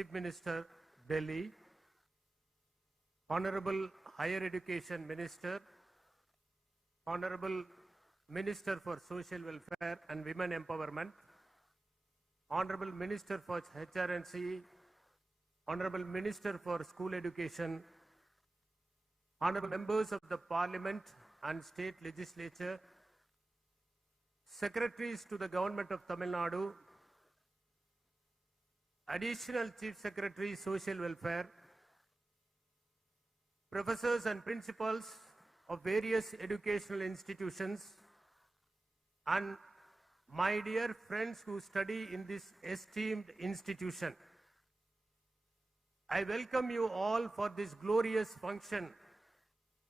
Chief Minister, Delhi, Honorable Higher Education Minister, Honorable Minister for Social Welfare and Women Empowerment, Honorable Minister for HRNC, Honorable Minister for School Education, Honorable Members of the Parliament and State Legislature, Secretaries to the Government of Tamil Nadu, Additional Chief Secretary, Social Welfare, Professors and Principals of various educational institutions, and my dear friends who study in this esteemed institution. I welcome you all for this glorious function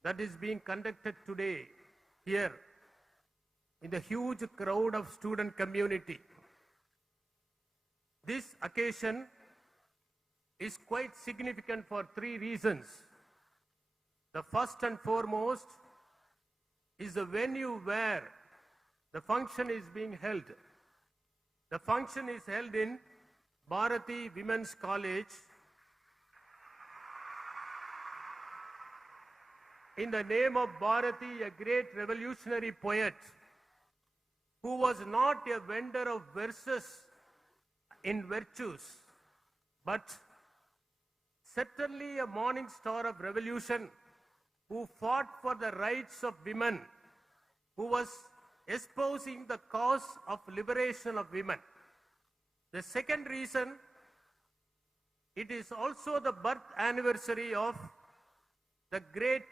that is being conducted today here in the huge crowd of student community. This occasion is quite significant for three reasons. The first and foremost is the venue where the function is being held. The function is held in Bharati Women's College in the name of Bharati, a great revolutionary poet who was not a vendor of verses in virtues, but certainly a morning star of revolution who fought for the rights of women, who was espousing the cause of liberation of women. The second reason, it is also the birth anniversary of the great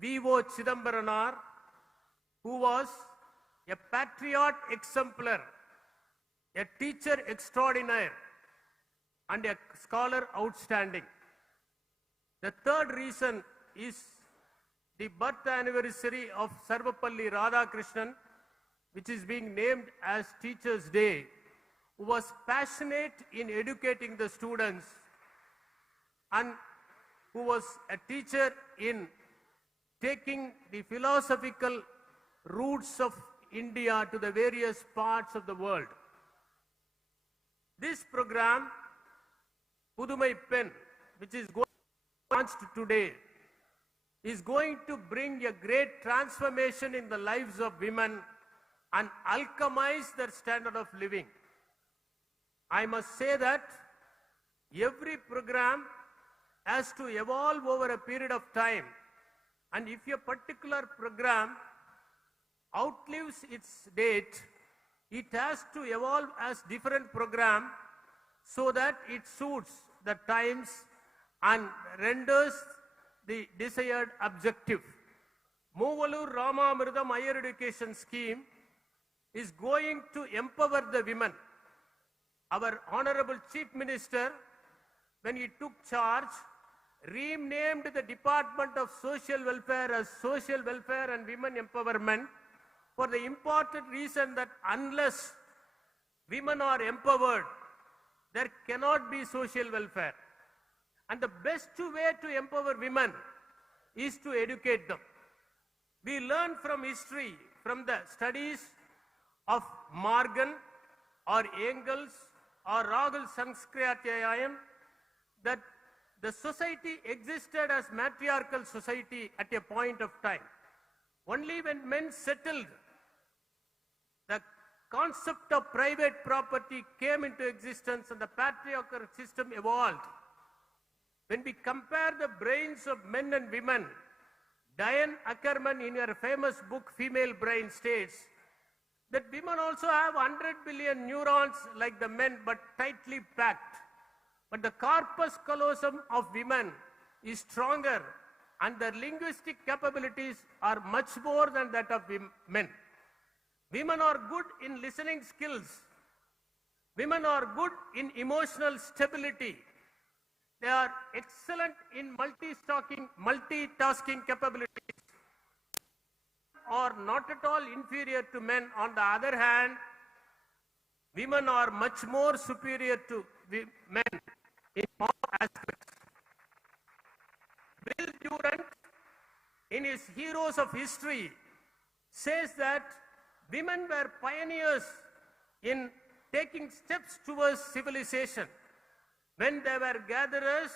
V.O. Chidambaranar, who was a patriot exemplar, a teacher extraordinaire, and a scholar outstanding. The third reason is the birth anniversary of Sarvapalli Radhakrishnan, which is being named as Teachers' Day, who was passionate in educating the students and who was a teacher in taking the philosophical roots of India to the various parts of the world. This program, Pudumai Pen, which is launched today, is going to bring a great transformation in the lives of women and alchemize their standard of living. I must say that every program has to evolve over a period of time, and if a particular program outlives its date, it has to evolve as different program so that it suits the times and renders the desired objective. Moovalur Ramamridam Higher Education Scheme is going to empower the women. Our Honorable Chief Minister, when he took charge, renamed the Department of Social Welfare as Social Welfare and Women Empowerment for the important reason that unless women are empowered, there cannot be social welfare. And the best way to empower women is to educate them. We learn from history, from the studies of Morgan or Engels or Rahul Sanskriyatyayan, that the society existed as matriarchal society at a point of time. Only when men settled, the concept of private property came into existence and the patriarchal system evolved. When we compare the brains of men and women, Diane Ackerman in her famous book Female Brain states that women also have 100 billion neurons like the men, but tightly packed. But the corpus callosum of women is stronger and their linguistic capabilities are much more than that of men. Women are good in listening skills. Women are good in emotional stability. They are excellent in multitasking capabilities. Are not at all inferior to men. On the other hand, women are much more superior to men in all aspects. Will Durant, in his Heroes of History, says that women were pioneers in taking steps towards civilization. When they were gatherers,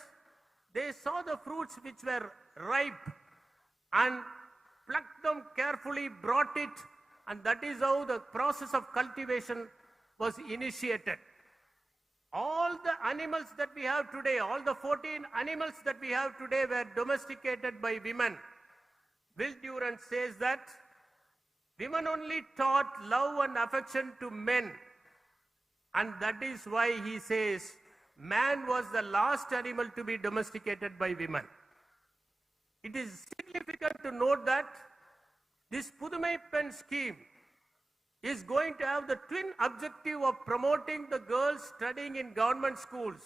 they saw the fruits which were ripe and plucked them carefully, brought it, and that is how the process of cultivation was initiated. All the animals that we have today, all the 14 animals that we have today were domesticated by women. Will Durant says that women only taught love and affection to men, and that is why he says man was the last animal to be domesticated by women. It is significant to note that this Pudumai Pen scheme is going to have the twin objective of promoting the girls studying in government schools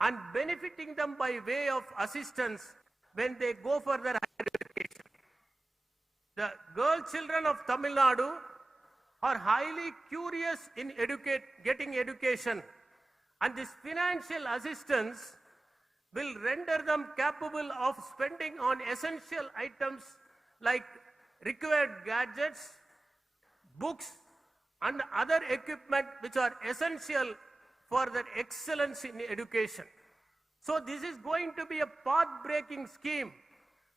and benefiting them by way of assistance when they go for their higher education. The girl children of Tamil Nadu are highly curious in getting education, and this financial assistance will render them capable of spending on essential items like required gadgets, books, and other equipment which are essential for their excellence in education. So this is going to be a path-breaking scheme,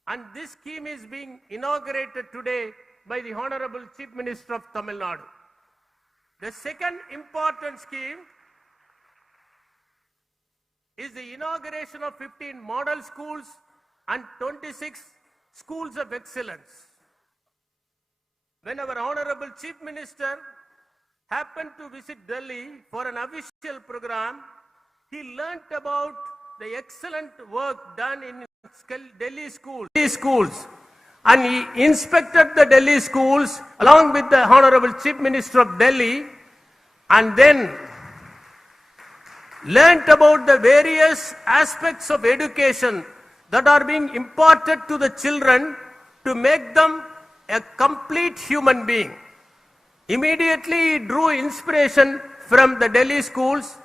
and this scheme is being inaugurated today by the Honorable Chief Minister of Tamil Nadu. The second important scheme is the inauguration of 15 model schools and 26 schools of excellence. When our Honorable Chief Minister happened to visit Delhi for an official program, he learnt about the excellent work done in Delhi schools, and he inspected the Delhi schools along with the Honorable Chief Minister of Delhi, and then learnt about the various aspects of education that are being imparted to the children to make them a complete human being. Immediately he drew inspiration from the Delhi schools,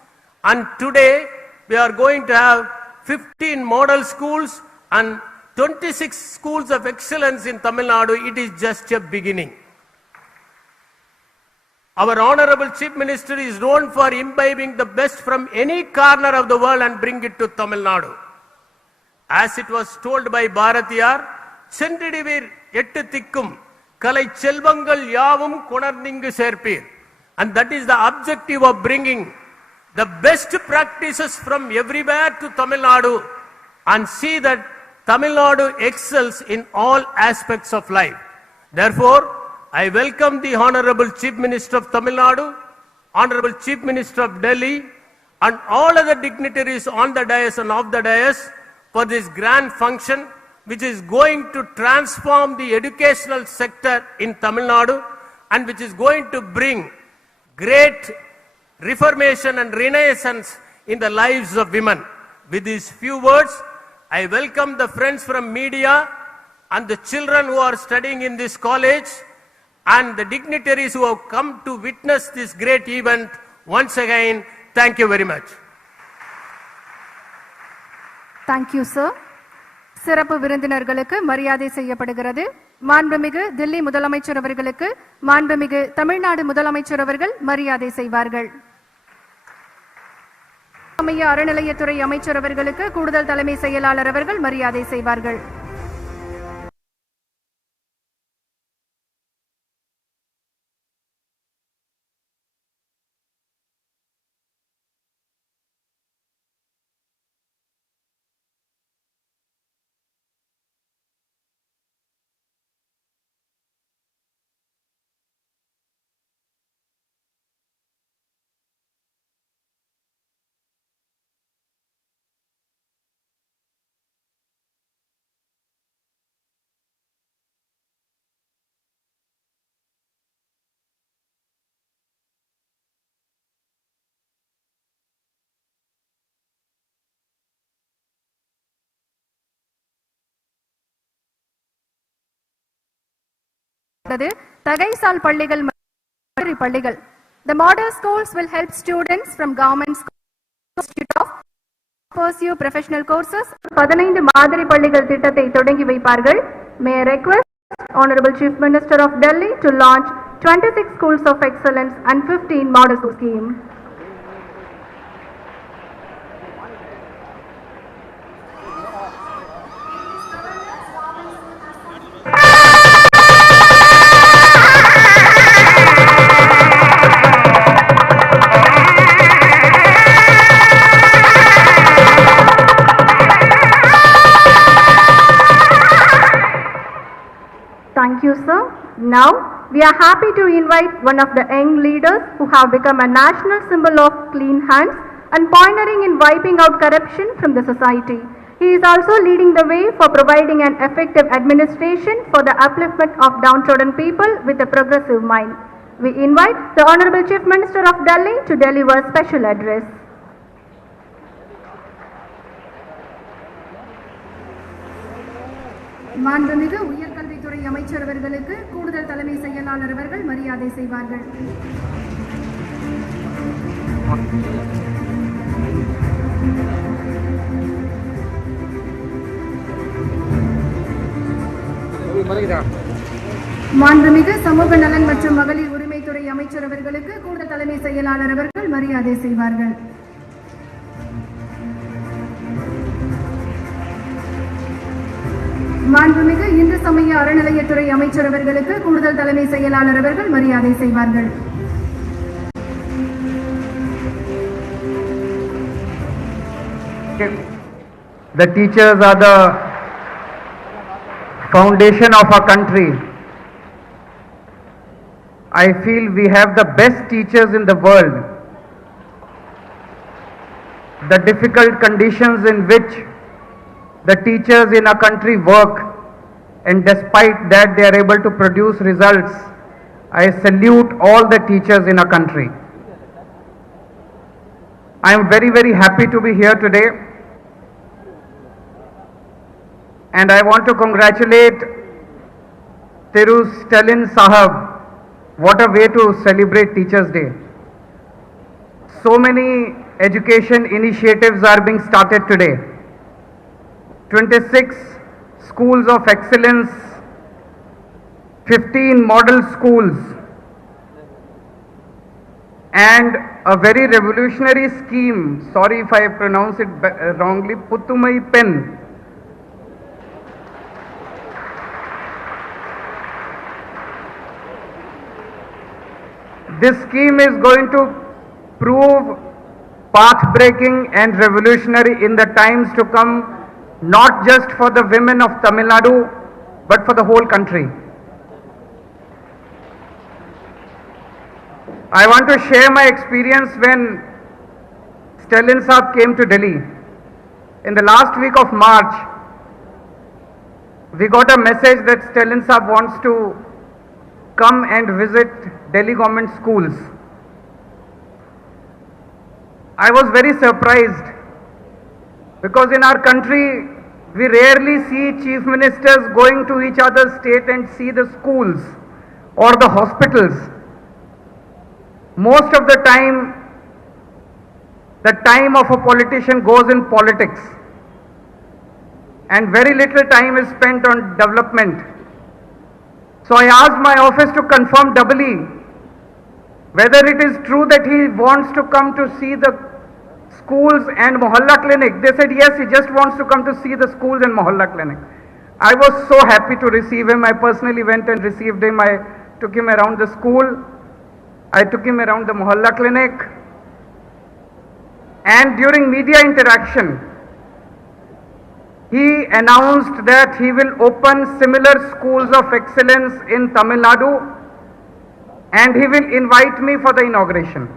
and today we are going to have 15 model schools and 26 schools of excellence in Tamil Nadu. It is just a beginning. Our Honorable Chief Minister is known for imbibing the best from any corner of the world and bring it to Tamil Nadu. As it was told by Bharatiyar, Chendidivir Ettu Thikkum, Kalai Chelvangal Yavum Konarningu Serpir. And that is the objective of bringing the best practices from everywhere to Tamil Nadu and see that Tamil Nadu excels in all aspects of life. Therefore, I welcome the Honorable Chief Minister of Tamil Nadu, Honorable Chief Minister of Delhi, and all other dignitaries on the dais and off the dais for this grand function, which is going to transform the educational sector in Tamil Nadu and which is going to bring great reformation and renaissance in the lives of women. With these few words, I welcome the friends from media and the children who are studying in this college and the dignitaries who have come to witness this great event. Once again, thank you very much. Thank you, sir. சிறப்பு விருந்தினர்களுக்கு மரியாதை செய்யப்படுகிறது. மாண்புமிகு தில்லி முதலமைச்சர் அவர்களுக்கு மாண்புமிகு தமிழ்நாடு முதலமைச்சர் அவர்கள் மரியாதை செய்வார்கள். சமய அறநிலையத்துறை அமைச்சர் அவர்களுக்கு கூடுதல் தலைமை செயலாளர் அவர்கள் மரியாதை செய்வார்கள். தகைசால் பள்ளிகள் மற்றும் பள்ளிகள். The model schools will help students from government schools to pursue professional courses. 15 மாதிரி பள்ளிகள் திட்டத்தை தொடங்கி வைப்பார்கள். May I request Honorable Chief Minister of Delhi to launch 26 schools of excellence and 15 model school scheme. Thank you, sir. Now, we are happy to invite one of the young leaders who have become a national symbol of clean hands and pioneering in wiping out corruption from the society. He is also leading the way for providing an effective administration for the upliftment of downtrodden people with a progressive mind. We invite the Honorable Chief Minister of Delhi to deliver a special address. மாண்புமிகு உயர்கல்வித்துறை அமைச்சர் அவர்களுக்கு கூடுதல் தலைமை செயலாளர் அவர்கள் மரியாதை செய்வார்கள். மாண்புமிகு சமூக நலன் மற்றும் மகளிர் உரிமைத்துறை அமைச்சர் அவர்களுக்கு கூடுதல் தலைமை செயலாளர் அவர்கள் மரியாதை செய்வார்கள். மாண்புமிகு இந்து சமய அறநிலையத்துறை அமைச்சர் அவர்களுக்கு கூடுதல் தலைமை செயலாளர் அவர்கள் மரியாதை செய்வார்கள். The teachers are the foundation of our country. I feel we have the best teachers in the world. The difficult conditions in which the teachers in our country work, and despite that they are able to produce results. I salute all the teachers in our country. I am very, very happy to be here today, and I want to congratulate Thiru Stalin Sahab. What a way to celebrate Teachers' Day. So many education initiatives are being started today. 26 schools of excellence, 15 model schools, and a very revolutionary scheme, sorry if I pronounce it wrongly, Puttumai Pen. This scheme is going to prove path-breaking and revolutionary in the times to come, not just for the women of Tamil Nadu, but for the whole country. I want to share my experience when Stalin Saab came to Delhi. In the last week of March, we got a message that Stalin Saab wants to come and visit Delhi government schools. I was very surprised, because in our country, we rarely see chief ministers going to each other's state and see the schools or the hospitals. Most of the time of a politician goes in politics, and very little time is spent on development. So I asked my office to confirm doubly whether it is true that he wants to come to see the schools and Mohalla clinic. They said yes, he just wants to come to see the schools and Mohalla clinic. I was so happy to receive him. I personally went and received him. I took him around the school. I took him around the Mohalla clinic. And during media interaction, he announced that he will open similar schools of excellence in Tamil Nadu, and he will invite me for the inauguration.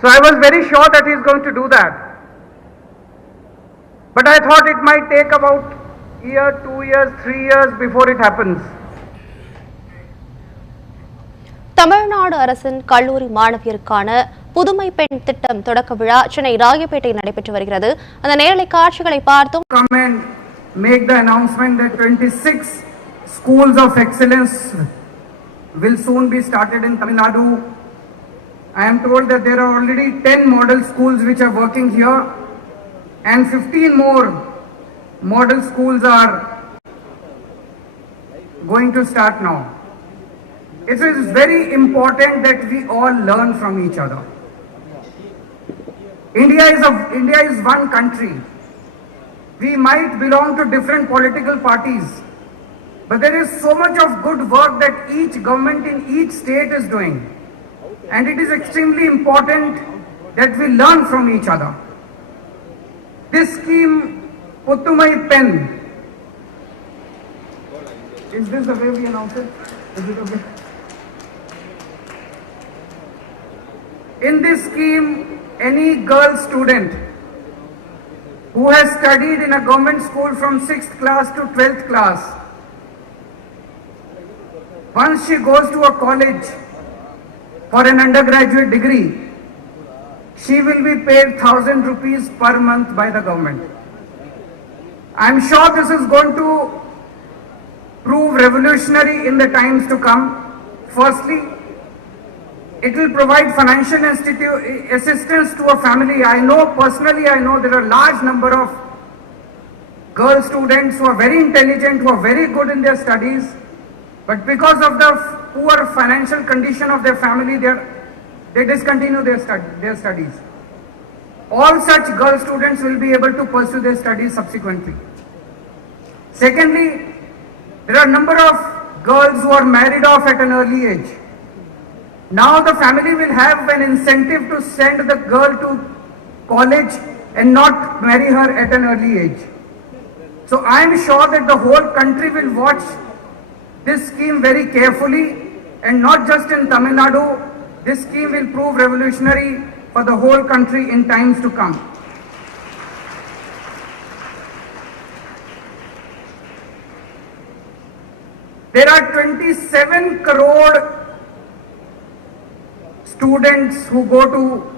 So I was very sure that he is going to do that. But I thought it might take about a year, 2 years, 3 years before it happens. Tamil Nadu அரசின் கல்லூரி மாணவியருக்கான புதுமை பெண் திட்டம் தொடக்க விழா சென்னை ராயப்பேட்டையில் நடைபெற்று வருகிறது. அந்த நேரலை காட்சிகளை பார்த்தோம். Come and make the announcement that 26 schools of excellence will soon be started in Tamil Nadu. I am told that there are already 10 model schools which are working here, and 15 more model schools are going to start now. It is very important that we all learn from each other. India is one country. We might belong to different political parties, but there is so much of good work that each government in each state is doing, and it is extremely important that we learn from each other. This scheme, Puttumai Pen, Is this the way we announce it? Is it okay? In this scheme, any girl student who has studied in a government school from 6th class to 12th class, once she goes to a college for an undergraduate degree, she will be paid 1,000 rupees per month by the government. I am sure this is going to prove revolutionary in the times to come. Firstly, it will provide financial assistance to a family. I know there are a large number of girl students who are very intelligent, who are very good in their studies, but because of the poor financial condition of their family, they discontinue their studies. All such girl students will be able to pursue their studies subsequently. Secondly, there are a number of girls who are married off at an early age. Now the family will have an incentive to send the girl to college and not marry her at an early age. So I am sure that the whole country will watch this scheme very carefully, and not just in Tamil Nadu. This scheme will prove revolutionary for the whole country in times to come. There are 27 crore students who go to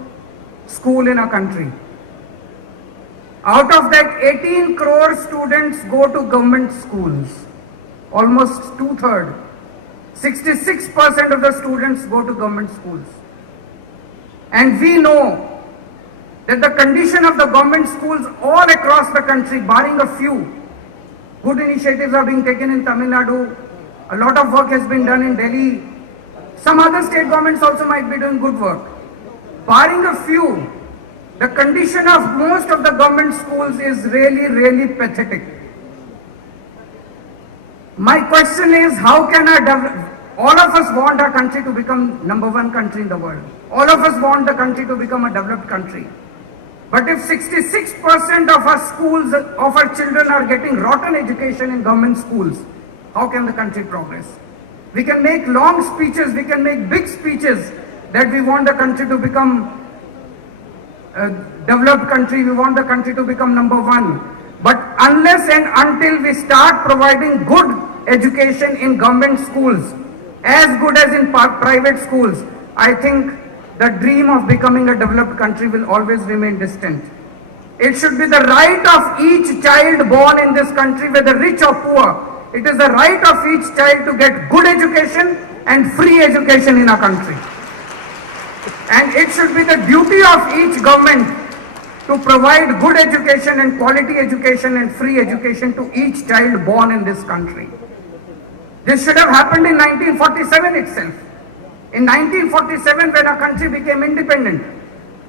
school in our country. Out of that, 18 crore students go to government schools, almost 2/3. 66% of the students go to government schools. And we know that the condition of the government schools all across the country, barring a few, good initiatives are being taken in Tamil Nadu. A lot of work has been done in Delhi. Some other state governments also might be doing good work. Barring a few, the condition of most of the government schools is really pathetic. My question is, how can all of us want our country to become #1 country in the world. All of us want the country to become a developed country. But if 66% of our schools, of our children are getting rotten education in government schools, how can the country progress? We can make long speeches, we can make big speeches that we want the country to become a developed country, we want the country to become #1. But unless and until we start providing good education in government schools, as good as in private schools, I think the dream of becoming a developed country will always remain distant. It should be the right of each child born in this country, whether rich or poor. It is the right of each child to get good education and free education in our country. And it should be the duty of each government to provide good education and quality education and free education to each child born in this country. This should have happened in 1947 itself. In 1947, when our country became independent,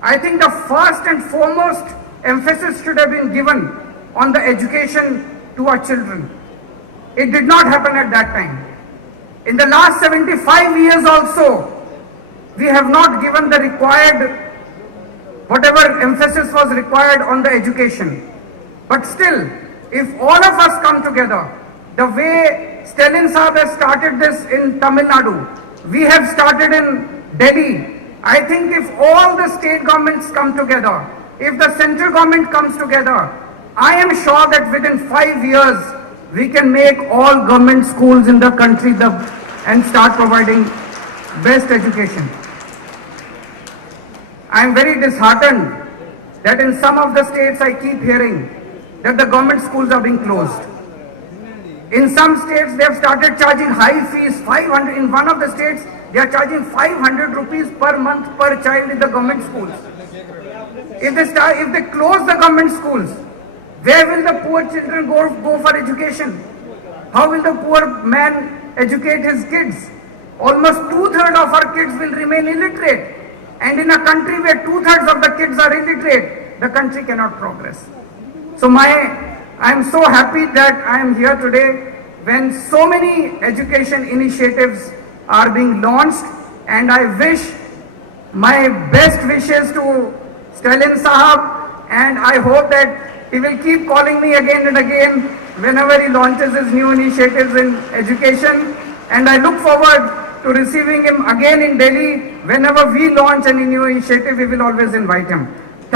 I think the first and foremost emphasis should have been given on the education to our children. It did not happen at that time. In the last 75 years also, we have not given the required, whatever emphasis was required on the education. But still, if all of us come together, the way Stalin Saab has started this in Tamil Nadu, we have started in Delhi. I think if all the state governments come together, if the central government comes together, I am sure that within 5 years, we can make all government schools in the country and start providing best education. I am very disheartened that in some of the states I keep hearing that the government schools are being closed. In some states they have started charging high fees, 500. In one of the states they are charging 500 rupees per month per child in the government schools. If they close the government schools, where will the poor children go for education? How will the poor man educate his kids? Almost 2/3 of our kids will remain illiterate. And in a country where 2/3 of the kids are illiterate, the country cannot progress. So I am so happy that I am here today when so many education initiatives are being launched, and I wish my best wishes to Stalin Sahab, and I hope that he will keep calling me again and again whenever he launches his new initiatives in education, and I look forward to receiving him again in Delhi. Whenever we launch any new initiative, we will always invite him.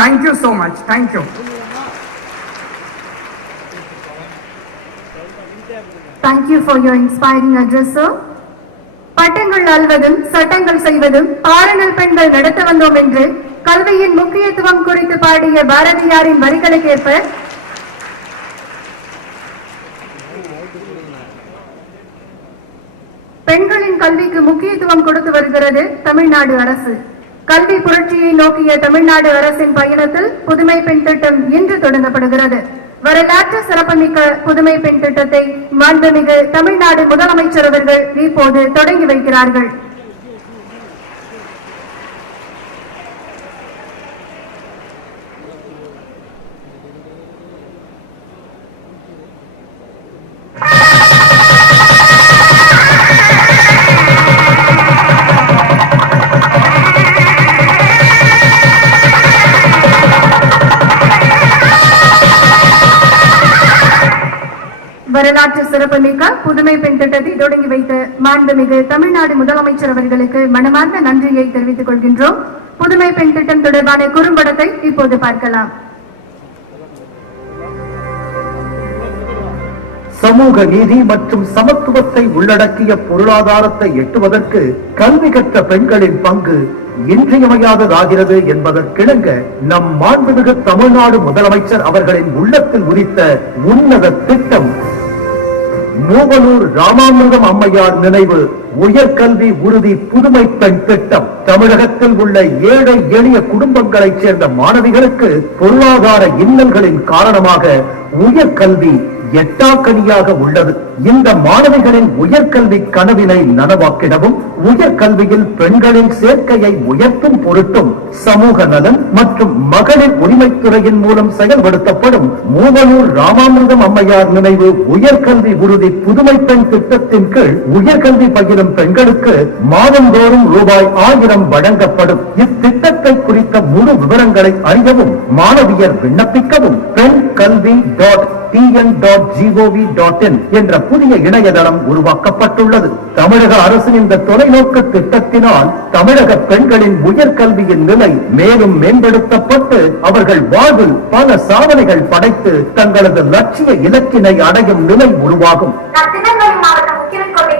Thank you so much. Thank you. Thank you for your inspiring address, sir. பட்டங்கள் அல்வதும் சட்டங்கள் செய்வதும் பாரநல் பெண்கள் நடத்த வந்தோம் என்று கல்வியின் முக்கியத்துவம் குறித்து பாடிய பாரதியாரின் வரிகளுக்கேற்ப பெண்களின் கல்விக்கு முக்கியத்துவம் கொடுத்து வருகிறது தமிழ்நாடு அரசு. கல்வி புரட்சியை நோக்கிய தமிழ்நாடு அரசின் பயணத்தில் புதுமை பெண் திட்டம் இன்று தொடங்கப்படுகிறது. வரலாற்று சிறப்புமிக்க புதுமை பெண் திட்டத்தை மாண்புமிகு தமிழ்நாடு முதலமைச்சர் அவர்கள் இப்போது தொடங்கி வைக்கிறார்கள். வரலாற்று சிறப்புமிக்க புதுமை பெண் திட்டத்தை தொடங்கி வைத்த மாண்புமிகு தமிழ்நாடு முதலமைச்சர் அவர்களுக்கு மனமார்ந்த நன்றியை தெரிவித்துக் கொள்கின்றோம். புதுமை பெண் திட்டம் தொடர்பான குறும்படத்தை இப்போது பார்க்கலாம். சமூக நீதி மற்றும் சமத்துவத்தை உள்ளடக்கிய பொருளாதாரத்தை எட்டுவதற்கு கல்வி கற்ற பெண்களின் பங்கு இன்றியமையாததாகிறது என்பதற்கிணங்க நம் மாண்புமிகு தமிழ்நாடு முதலமைச்சர் அவர்களின் உள்ளத்தில் உதித்த உன்னத திட்டம் மூவலூர் ராமாமிர்தம் அம்மையார் நினைவு உயர்கல்வி உறுதி புதுமை பெண் திட்டம். தமிழகத்தில் உள்ள ஏழை எளிய குடும்பங்களைச் சேர்ந்த மாணவிகளுக்கு பொருளாதார இன்னல்களின் காரணமாக உயர்கல்வி எட்டாக்கனியாக உள்ளது. இந்த மாணவிகளின் உயர்கல்வி கனவினை நனவாக்கிடவும் உயர்கல்வியில் பெண்களின் சேர்க்கையை உயர்த்தும் பொருட்டும் சமூக நலன் மற்றும் மகளிர் உரிமைத்துறையின் மூலம் செயல்படுத்தப்படும் மூவலூர் ராமாமிர்தம் அம்மையார் நினைவு உயர்கல்வி உறுதி புதுமை பெண் திட்டத்தின் கீழ் உயர்கல்வி பயிலும் பெண்களுக்கு மாதந்தோறும் ரூபாய் 1000 வழங்கப்படும். இத்திட்டத்தை குறித்த முழு விவரங்களை அறியவும் மாணவியர் விண்ணப்பிக்கவும் பெண் கல்வி .tn.gov.in என்ற புதிய இணையதளம் உருவாக்கப்பட்டுள்ளது. தமிழக அரசின் இந்த தொலைநோக்கு திட்டத்தினால் தமிழக பெண்களின் உயர்கல்வியின் நிலை மேலும் மேம்படுத்தப்பட்டு அவர்கள் வாழ்வில் பல சாதனைகள் படைத்து தங்களது லட்சிய இலக்கினை அடையும் நிலை உருவாகும்.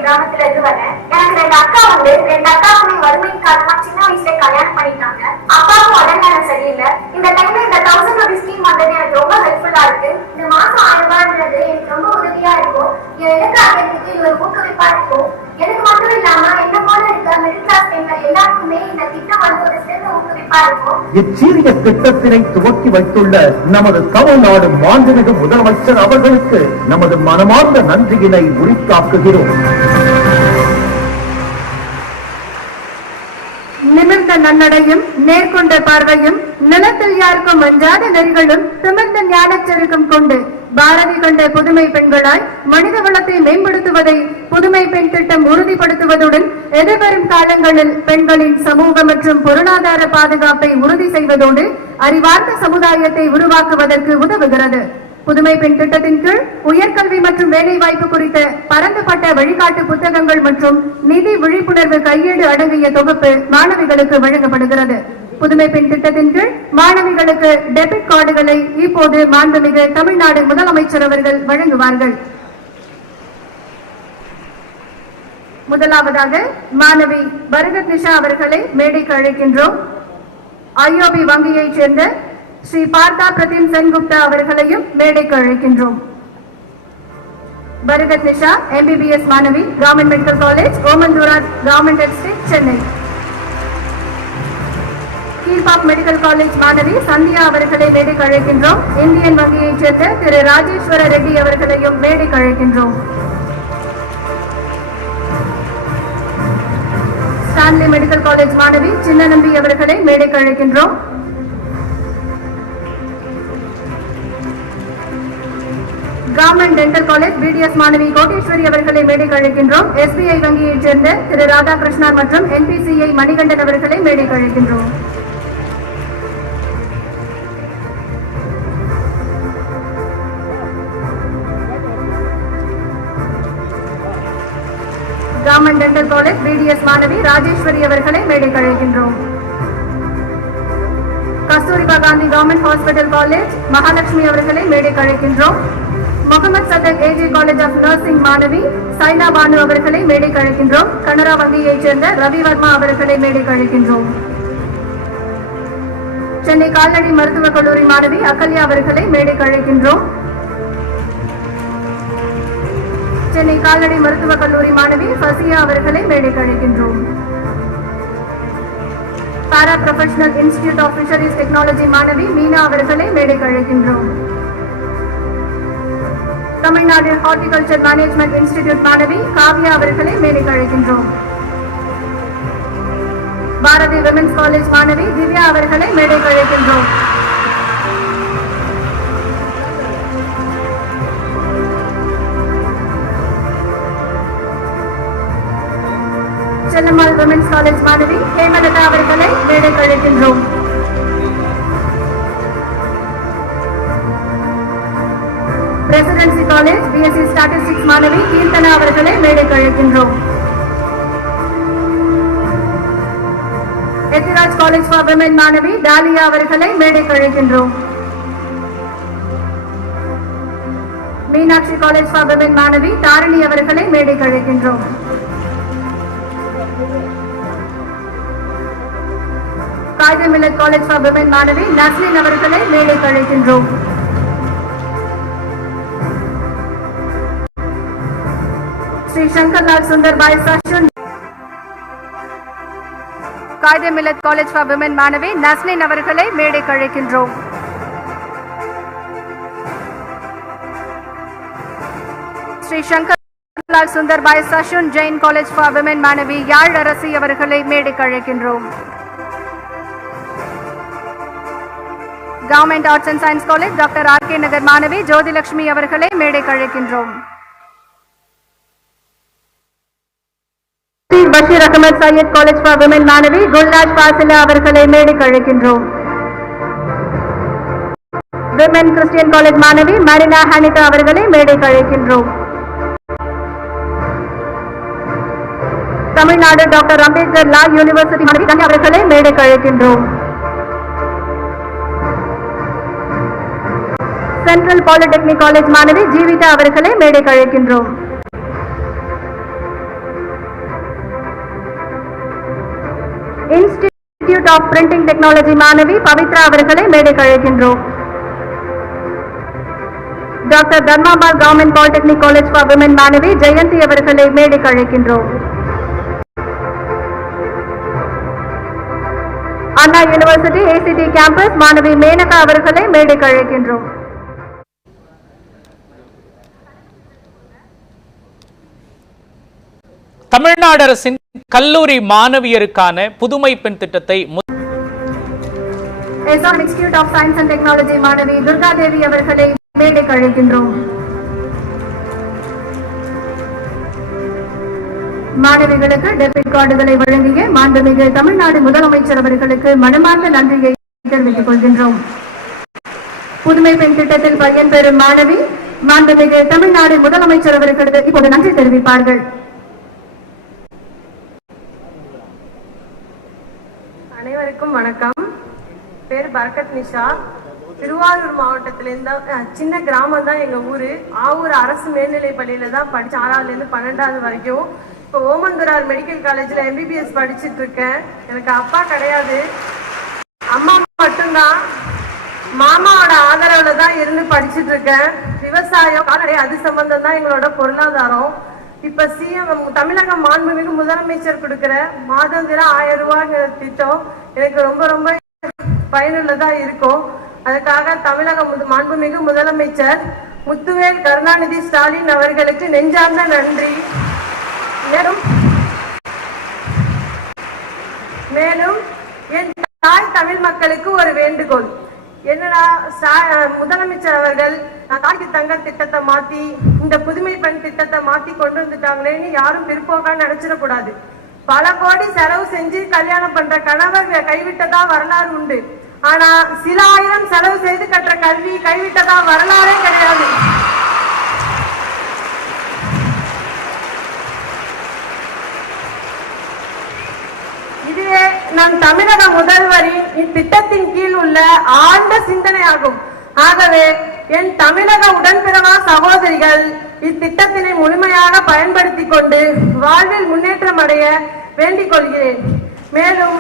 கிராமத்துல இருந்து வரேன். எனக்கு 2 அக்கா உண்டு. 2 அக்காவுமே வறுமை காரணமா சின்ன வயசுல கல்யாணம் பண்ணிட்டாங்க. அப்பாவுக்கும் உடல்நலம் சரியில்லை. இந்த டைம்ல இந்த 1000 ரூபாய் ஸ்கீம் வந்தது எனக்கு ரொம்ப ஹெல்ப்ஃபுல்லா இருக்கு. இந்த மாசம் 1000 ரூபாய்ன்றது எனக்கு ரொம்ப உதவியா இருக்கும். என் எதிர்காலத்துக்கு இது ஒரு ஊக்குவிப்பா இருக்கும். எனக்கு மட்டும் இல்லாம என்ன போல இருக்க மிடில் கிளாஸ் பெண்கள் எல்லாருக்குமே இந்த திட்டம் வந்து ஒரு சிறந்த ஊக்குவிப்பா இருக்கும். இச்சீரிய திட்டத்தினை துவக்கி வைத்துள்ள நமது தமிழ்நாடு மாண்புமிகு முதலமைச்சர் அவர்களுக்கு நமது மனமார்ந்த நன்றியினை உரித்தாக்குகிறோம். நிமிர்ந்த நன்னடையும் நேர்கொண்ட பார்வையும் நிலத்தில் யாருக்கும் அஞ்சாத நெறிகளும் திமிர்ந்த ஞானச்செருக்கும் கொண்டு பாரதி கொண்ட புதுமை பெண்களாய் மனித வளத்தை மேம்படுத்துவதை புதுமை பெண் திட்டம் உறுதிப்படுத்துவதுடன் எதிர்வரும் காலங்களில் பெண்களின் சமூக மற்றும் பொருளாதார பாதுகாப்பை உறுதி செய்வதோடு அறிவார்ந்த சமுதாயத்தை உருவாக்குவதற்கு உதவுகிறது. புதுமை பெண் திட்டத்தின் கீழ் உயர்கல்வி மற்றும் வேலை வாய்ப்பு குறித்த பரந்துபட்ட வழிகாட்டு புத்தகங்கள் மற்றும் நிதி விழிப்புணர்வு கையேடு அடங்கிய தொகுப்பு மாணவிகளுக்கு வழங்கப்படுகிறது. புதுமை பெண் திட்டத்தின் கீழ் மாணவிகளுக்கு டெபிட் கார்டுகளை இப்போது மாண்புமிகு தமிழ்நாடு முதலமைச்சர் அவர்கள் வழங்குவார்கள். முதலாவதாக மாணவி பரகத் நிஷா அவர்களை மேடைக்கு அழைக்கின்றோம். IOB வங்கியைச் சேர்ந்த ஸ்ரீ பார்த்தா பிரதீம் சென்குப்தா அவர்களையும் மேடைக்கு அழைக்கின்றோம். பரகத் நிஷா MBBS மாணவி, government medical college, Omandurar government estate, Chennai. Kilpauk medical college மாணவி சந்தியா அவர்களை மேடைக்கு அழைக்கின்றோம். இந்தியன் வங்கியைச் சேர்ந்த திரு ராஜேஸ்வர ரெட்டி அவர்களையும் மேடைக்கு அழைக்கின்றோம். ஸ்டான்லி மெடிக்கல் காலேஜ் மாணவி சின்னநம்பி அவர்களை மேடைக்கு அழைக்கின்றோம். கவர்மெண்ட் டென்டல் காலேஜ் BDS மாணவி கோட்டேஸ்வரி அவர்களை மேடைக்கு அழைக்கின்றோம். SBI வங்கியைச் சேர்ந்த திரு ராதாகிருஷ்ணா மற்றும் NPCI மணிகண்டன் அவர்களை மேடைக்கு அழைக்கின்றோம். கவர்மெண்ட் டென்டல் காலேஜ் பிடிஎஸ் மாணவி ராஜேஸ்வரி அவர்களை மேடைக்கு அழைக்கின்றோம். Kasturba Gandhi government hospital college Mahalakshmi அவர்களை மேடைக்கு அழைக்கின்றோம். Mohamed Sathak AJ college of nursing மாணவி சைனா பானு அவர்களை மேடைக்கு அழைக்கின்றோம். கனரா வங்கியைச் சேர்ந்த ரவி வர்மா அவர்களை மேடைக்கு அழைக்கின்றோம். சென்னை கால்நடை மருத்துவக் கல்லூரி மாணவி அகல்யா அவர்களை மேடைக்கு அழைக்கின்றோம். சென்னை கால்நடை மருத்துவக் கல்லூரி மாணவி ஃபசியா அவர்களை மேடைக்கு அழைக்கின்றோம். Para professional institute of fisheries technology மாணவி மீனா அவர்களை மேடைக்கு அழைக்கின்றோம். தமிழ்நாடு ஹார்டிகல்ச்சர் மேனேஜ்மெண்ட் இன்ஸ்டிடியூட் மாணவி காவ்யா அவர்களை மேடைக்கு அழைக்கின்றோம். பாரதி விமென்ஸ் காலேஜ் மாணவி திவ்யா அவர்களை மேடைக்கு அழைக்கின்றோம். செல்லம்மாள் விமென்ஸ் காலேஜ் மாணவி ஹேமலதா அவர்களை மேடைக்கு அழைக்கின்றோம். பிரசிடென்சி காலேஜ் பிஎஸ்சி ஸ்டாட்டிஸ்டிக்ஸ் மாணவி கீர்த்தனா அவர்களை மேடைக்கு அழைக்கின்றோம். எத்திராஜ் காலேஜ் ஃபார் விமென் மாணவி டாலியா அவர்களை மேடைக்கு அழைக்கின்றோம். மீனாட்சி காலேஜ் ஃபார் விமென் மாணவி தாரணி அவர்களை மேடைக்கு அழைக்கின்றோம். Quaide Millath college for women மாணவி நஸ்லின் அவர்களை மேடைக்கு அழைக்கின்றோம். Shri Shankarlal Sundar Bai Shasun Quaide Millath college for women மாணவி நஸ்லின் அவர்களை மேடைக்கு அழைக்கின்றோம். Shri Shankarlal Sundar Bai Shasun Jain college for women மாணவி யாழ் அரசி அவர்களை மேடைக்கு அழைக்கின்றோம். Government arts and science college doctor RK. Nagar மாணவி ஜோதிலட்சுமி அவர்களை மேடைக்கு அழைக்கின்றோம். Basheer Ahmed Sayeed college for women மாணவி குல்நாஜ் பாசிலா அவர்களை மேடைக்கு அழைக்கின்றோம். விமென் கிறிஸ்டியன் காலேஜ் மாணவி மரினா ஹனிதா அவர்களை மேடைக்கு அழைக்கின்றோம். தமிழ்நாடு டாக்டர் அம்பேத்கர் லா யூனிவர்சிட்டி மாணவி தன்யா அவர்களை மேடைக்கு அழைக்கின்றோம். சென்ட்ரல் பாலிடெக்னிக் காலேஜ் மாணவி ஜீவிதா அவர்களை மேடைக்கு அழைக்கின்றோம். இன்ஸ்டிடியூட் ஆஃப் பிரிண்டிங் டெக்னாலஜி மாணவி பவித்ரா அவர்களை மேடைக்கு அழைக்கின்றோம். Doctor Dharmambal government polytechnic college for women மாணவி ஜெயந்தி அவர்களை மேடைக்கு அழைக்கின்றோம். அண்ணா யூனிவர்சிட்டி ஏசிடி கேம்பஸ் மாணவி மேனகா அவர்களை மேடைக்கு அழைக்கின்றோம். தமிழ்நாடு அரசின் கல்லூரி மாணவியருக்கான புதுமை பெண் திட்டத்தை institute of science and technology மாணவி துர்கா தேவி அவர்களை மேடைக்கு அழைக்கின்றோம். மாணவிகளுக்கு டெபிட் கார்டுகளை வழங்கிய மாண்புமிகு தமிழ்நாடு முதலமைச்சர் அவர்களுக்கு மனமார்ந்த நன்றியை தெரிவித்துக் கொள்கின்றோம். புதுமை பெண் திட்டத்தில் பயன்பெறும் மாணவி மாண்புமிகு தமிழ்நாடு முதலமைச்சர் அவர்களுக்கு இப்போது நன்றி தெரிவிப்பார்கள். அனைவருக்கும் வணக்கம். பேர் பரக்கத் நிஷா. திருவாரூர் மாவட்டத்திலேருந்து சின்ன கிராமம் தான் எங்க ஊரு. ஆவூர் அரசு மேல்நிலை பள்ளியில தான் படிச்சு 6ஆவதுல இருந்து 12ஆவது வரைக்கும். இப்போ ஓமந்துரார் மெடிக்கல் காலேஜ்ல MBBS படிச்சுட்டு இருக்கேன். எனக்கு அப்பா கிடையாது, அம்மா மட்டும்தான். மாமாவோட ஆதரவுல தான் இருந்து படிச்சுட்டு இருக்கேன். விவசாயம், கால்நடை, அது சம்பந்தம் தான் எங்களோட பொருளாதாரம். இப்ப சிஎம் தமிழக மாண்புமிகு முதலமைச்சர் கொடுக்கிற மாதந்திர 1000 ரூபாய்ங்கிற திட்டம் எனக்கு ரொம்ப ரொம்ப பயனுள்ளதா இருக்கும். அதுக்காக தமிழக மாண்புமிகு முதலமைச்சர் முத்துவேல் கருணாநிதி ஸ்டாலின் அவர்களுக்கு நெஞ்சார்ந்த நன்றி. மேலும் என் தாய் தமிழ் மக்களுக்கு ஒரு வேண்டுகோள். என்னடா முதலமைச்சர் அவர்கள் தாய்க்கு தங்க திட்டத்தை மாத்தி இந்த புதுமை பெண் திட்டத்தை மாத்தி கொண்டு வந்துட்டாங்களேன்னு யாரும் பிற்போக்கா நினைச்சிடக்கூடாது. பல கோடி செலவு செஞ்சு கல்யாணம் பண்ற கணவர் கைவிட்டதா வரலாறு உண்டு. ஆனா சில ஆயிரம் செலவு செய்து கற்ற கல்வி கைவிட்டதா வரலாறே கிடையாது. நம் தமிழக முதல்வரின் இத்திட்டத்தின் கீழ் உள்ள ஆழ்ந்த சிந்தனையாகும். ஆகவே என் தமிழக உடன்பிறவா சகோதரிகள் இத்திட்டத்தினை முழுமையாக பயன்படுத்திக் கொண்டு வாழ்வில் முன்னேற்றம் அடைய வேண்டிக் கொள்கிறேன். மேலும்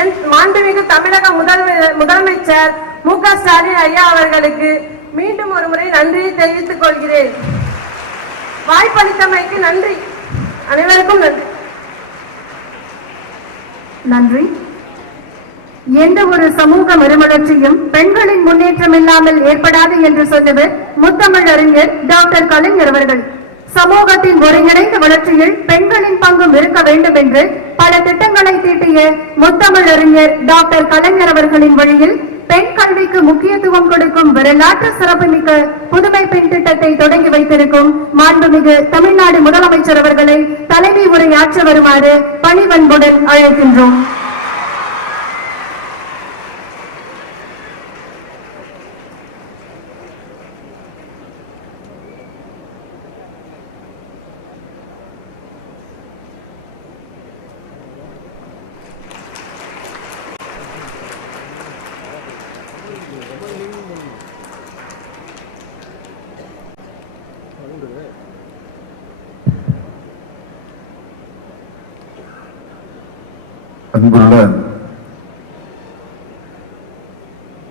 என் மாண்புமிகு தமிழக முதலமைச்சர் மு.க. ஸ்டாலின் ஐயா அவர்களுக்கு மீண்டும் ஒரு முறை நன்றியை தெரிவித்துக் கொள்கிறேன். வாய்ப்பளித்தமைக்கு நன்றி. அனைவருக்கும் நன்றி. நன்றி. எந்த ஒரு சமூக மறுமலர்ச்சியும் பெண்களின் முன்னேற்றம் இல்லாமல் ஏற்படாது என்று சொன்னவர் முத்தமிழறிஞர் டாக்டர் கலைஞர் அவர்கள். சமூகத்தின் ஒருங்கிணைந்த வளர்ச்சியில் பெண்களின் பங்கும் இருக்க வேண்டும் என்று பல திட்டங்களை தீட்டிய முத்தமிழறிஞர் டாக்டர் கலைஞர் அவர்களின் வழியில் பெண் கல்விக்கு முக்கியத்துவம் கொடுக்கும் வரலாற்று சிறப்புமிக்க புதுமை பெண் திட்டத்தை தொடங்கி வைத்திருக்கும் மாண்புமிகு தமிழ்நாடு முதலமைச்சர் அவர்களை தலைமை உரையாற்ற வருமாறு பணிவன்புடன் அழைக்கின்றோம். அன்புள்ள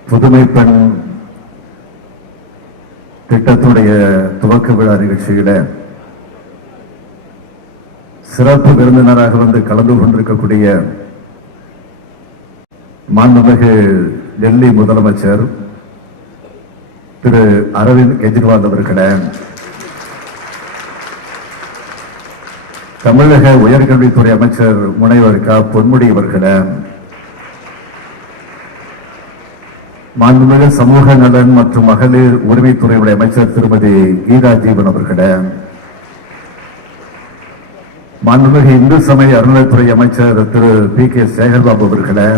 புதுமை பெண் திட்டத்துடைய துவக்க விழா நிகழ்ச்சியில சிறப்பு விருந்தினராக வந்து கலந்து கொண்டிருக்கக்கூடிய மாண்புமிகு டெல்லி முதலமைச்சர் திரு அரவிந்த் கெஜ்ரிவால் அவர்களே, தமிழக உயர்கல்வித்துறை அமைச்சர் முனைவர் க. பொன்முடி அவர்களே, மாண்புமிகு சமூக நலன் மற்றும் மகளிர் உரிமைத்துறையுடைய அமைச்சர் திருமதி கீதா ஜீவன் அவர்களே, மாண்புமிகு இந்து சமய அறநிலையத்துறை அமைச்சர் திரு பி.கே. சேகர்பாபு அவர்களே,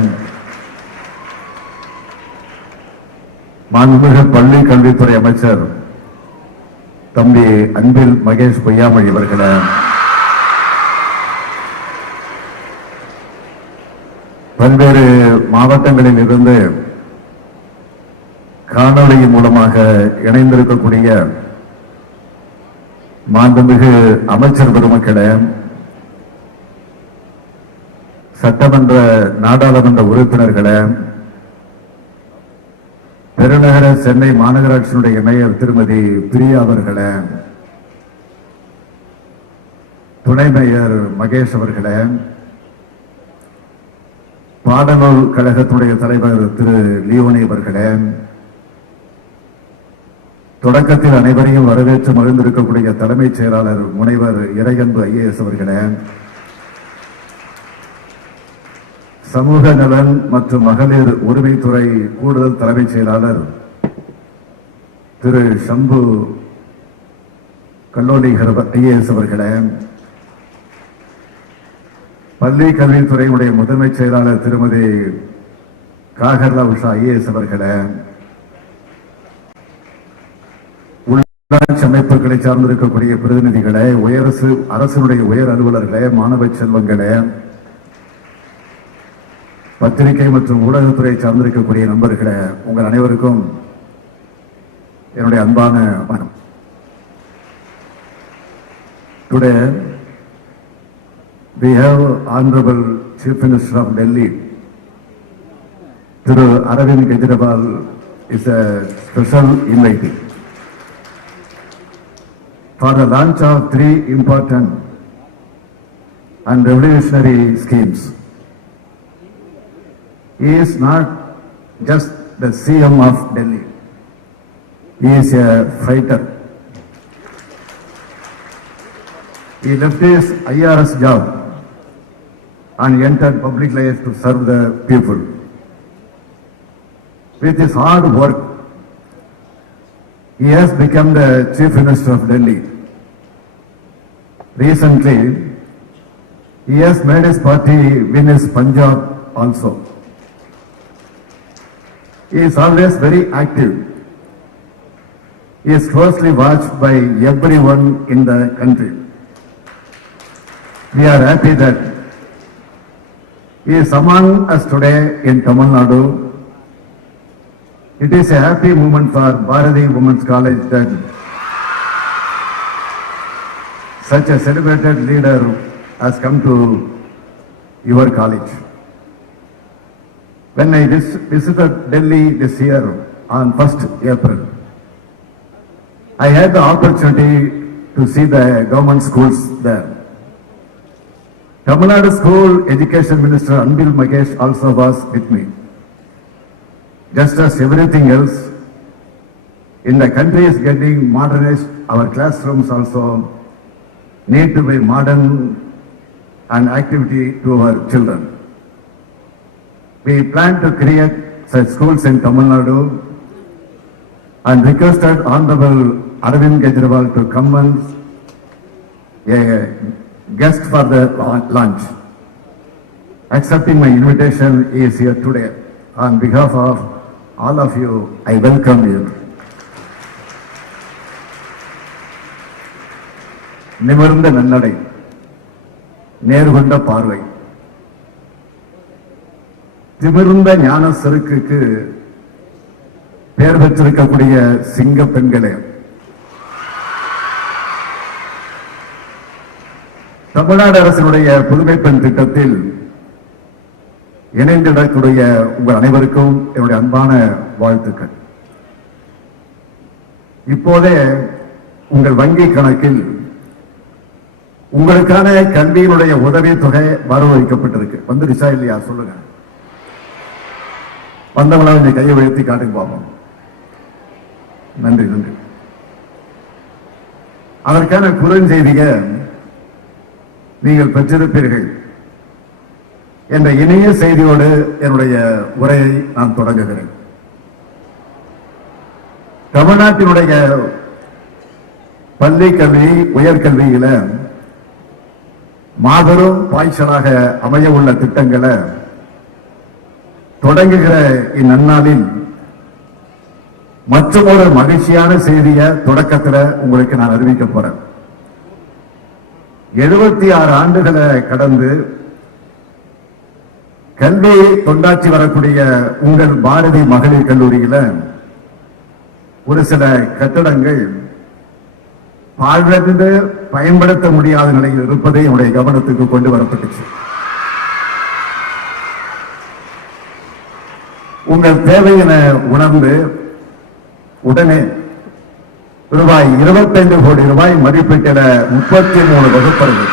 மாண்புமிகு பள்ளி கல்வித்துறை அமைச்சர் தம்பி அன்பில் மகேஷ் பொய்யாமொழி அவர்களே, பல்வேறு மாவட்டங்களில் இருந்து காணொளி மூலமாக இணைந்திருக்கக்கூடிய மாண்புமிகு அமைச்சர் பெருமக்களே, சட்டமன்ற நாடாளுமன்ற உறுப்பினர்களே, பெருநகர சென்னை மாநகராட்சியினுடைய மேயர் திருமதி பிரியா அவர்களே, துணை மேயர் மகேஷ் அவர்களே, பாடநூல் கழகத்துடைய தலைவர் திரு லியோனி அவர்களே, தொடக்கத்தில் அனைவரையும் வரவேற்று மகிழ்ந்திருக்கக்கூடிய தலைமைச் செயலாளர் முனைவர் இறையன்பு ஐஏஎஸ் அவர்களே, சமூக நலன் மற்றும் மகளிர் உரிமைத்துறை கூடுதல் தலைமைச் செயலாளர் திரு சம்பு கல்லோலிகர் ஐஏஎஸ் அவர்களே, பள்ளி கல்வித்துறையினுடைய முதன்மை செயலாளர் திருமதி காகர்லா உஷா ஐஏஎஸ் அவர்களே, உள்ளாட்சி அமைப்புகளை சார்ந்திருக்கக்கூடிய பிரதிநிதிகளே, அரசுடைய உயர் அலுவலர்களே, மாணவ செல்வங்களே, பத்திரிகை மற்றும் ஊடகத்துறை சார்ந்திருக்கக்கூடிய நண்பர்களே, உங்கள் அனைவருக்கும் என்னுடைய அன்பான வணக்கம். Today we have Honorable Chief Minister of Delhi, Thiru Arvind Kejriwal is a special invitee for the launch of 3 important and revolutionary schemes. He is not just the CM of Delhi. He is a fighter. He left his IRS job and entered public life to serve the people. With his hard work, he has become the Chief Minister of Delhi. Recently, he has made his party win his Punjab also. He is always very active. He is closely watched by everyone in the country. We are happy that He is among us today in Tamil Nadu. It is a happy moment for Bharati Women's College that such a celebrated leader has come to your college. When I visited Delhi this year on 1st April, I had the opportunity to see the government schools there. Tamil Nadu School Education Minister Anbil Magesh also was with me. Just as everything else in the country is getting modernized, our classrooms also need to be modern and activity to our children. We plan to create such schools in Tamil Nadu and requested Honorable Arvind Kejriwal to come and a guest for the lunch. Accepting my invitation, he is here today. On behalf of all of you, I welcome you. நிமிர்ந்த நன்னடை, நேர்கொண்ட பார்வை, திமிர்ந்த ஞான செருக்குக்கு பெயர் பெற்றிருக்கக்கூடிய சிங்க பெண்களே, தமிழ்நாடு அரசினுடைய புதுமை பெண் திட்டத்தில் இணைந்திடக்கூடிய உங்கள் அனைவருக்கும் என்னுடைய அன்பான வாழ்த்துக்கள். இப்போதே உங்கள் வங்கி கணக்கில் உங்களுக்கான கல்வியினுடைய உதவி தொகை வரவு வைக்கப்பட்டிருக்கு. வந்துருச்சா இல்லையா சொல்லுங்க. வந்தவங்களா கொஞ்சம் கையை உயர்த்தி காட்டுங்க பார்ப்போம். நன்றி நன்றி. அதற்கான குறுஞ்செய்திக நீங்கள் பெற்றிருப்பீர்கள் என்ற இணைய செய்தியோடு என்னுடைய உரையை நான் தொடங்குகிறேன். தமிழ்நாட்டினுடைய பள்ளி கல்வி உயர்கல்வியில மாபெரும் பாய்ச்சலாக அமைய உள்ள திட்டங்களை தொடங்குகிற இந்நன்னாளில் மற்றொரு மகிழ்ச்சியான செய்திய தொடக்கத்தில் உங்களுக்கு நான் அறிவிக்க போறேன். 76 ஆண்டுகளை கடந்து கல்வியை தொண்டாற்றி வரக்கூடிய உங்கள் பாரதி மகளிர் கல்லூரியில ஒரு சில கட்டடங்கள் பாழ்ந்து பயன்படுத்த முடியாத நிலையில் இருப்பதை என்னுடைய கவனத்துக்கு கொண்டு வரப்பட்டுச்சு. உங்கள் தேவையின உணர்ந்து உடனே ரூபாய் 25 கோடி ரூபாய் மதிப்பீட்டில 33 வகுப்பறைகள்,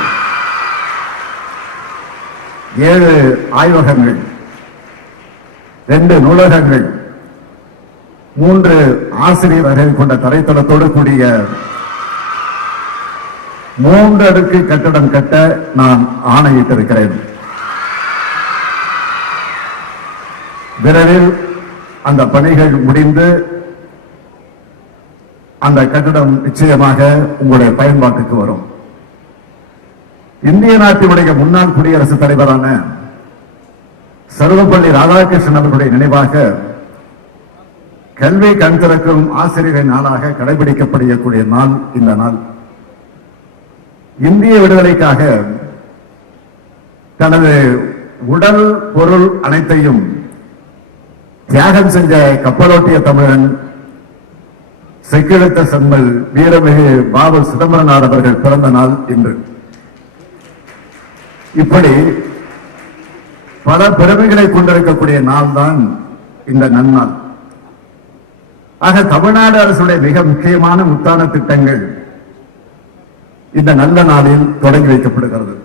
7 ஆய்வகங்கள், 2 நூலகங்கள், 3 ஆசிரியர்கள் கொண்ட தரைத்தளத்தோடு கூடிய 3 அடுக்கு கட்டடம் கட்ட நான் ஆணையிட்டிருக்கிறேன். விரைவில் அந்த பணிகள் முடிந்து அந்த கட்டடம் நிச்சயமாக உங்களுடைய பயன்பாட்டுக்கு வரும். இந்திய நாட்டினுடைய முன்னாள் குடியரசுத் தலைவரான சர்வப்பள்ளி ராதாகிருஷ்ணன் அவர்களுடைய நினைவாக கல்வி கண் திறக்கும் ஆசிரியர்கள் நாளாக கடைபிடிக்கப்படக்கூடிய நாள் இந்த நாள். இந்திய விடுதலைக்காக தனது உடல் பொருள் அனைத்தையும் தியாகம் செஞ்ச கப்பலோட்டிய தமிழன் செக்கிழுத்த செம்மல் வீரமிகு பாபு சிதம்பரனார் அவர்கள் பிறந்த நாள் இன்று. இப்படி பல பெருமைகளை கொண்டிருக்கக்கூடிய நாள் தான் இந்த நன்னாள். ஆக தமிழ்நாடு அரசுடைய மிக முக்கியமான முத்தான திட்டங்கள் இந்த நல்ல நாளில் தொடங்கி வைக்கப்படுகிறது.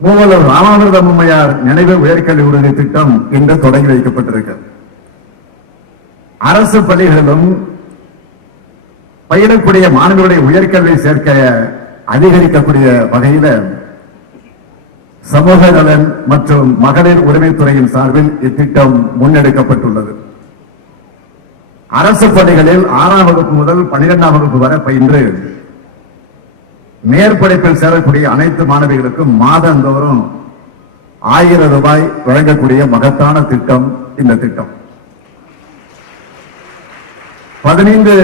மூவலூர் ராமாமிர்தம் அம்மையார் நினைவு உயர்கல்வி உறுதி திட்டம் இன்று தொடங்கி வைக்கப்பட்டிருக்கிறது. அரசு பள்ளிகளிலும் பயிலக்கூடிய மாணவர்களுடைய உயர்கல்வி சேர்க்க அதிகரிக்கக்கூடிய வகையில சமூக நலன் மற்றும் மகளிர் உரிமைத்துறையின் சார்பில் இத்திட்டம் முன்னெடுக்கப்பட்டுள்ளது. அரசு பள்ளிகளில் 6ஆம் வகுப்பு முதல் 12ஆம் வகுப்பு வரை பயின்று மேற்படிப்பில் சேரக்கூடிய அனைத்து மாணவிகளுக்கும் மாதந்தோறும் 1000 ரூபாய் வழங்கக்கூடிய மகத்தான திட்டம் இந்த திட்டம். 15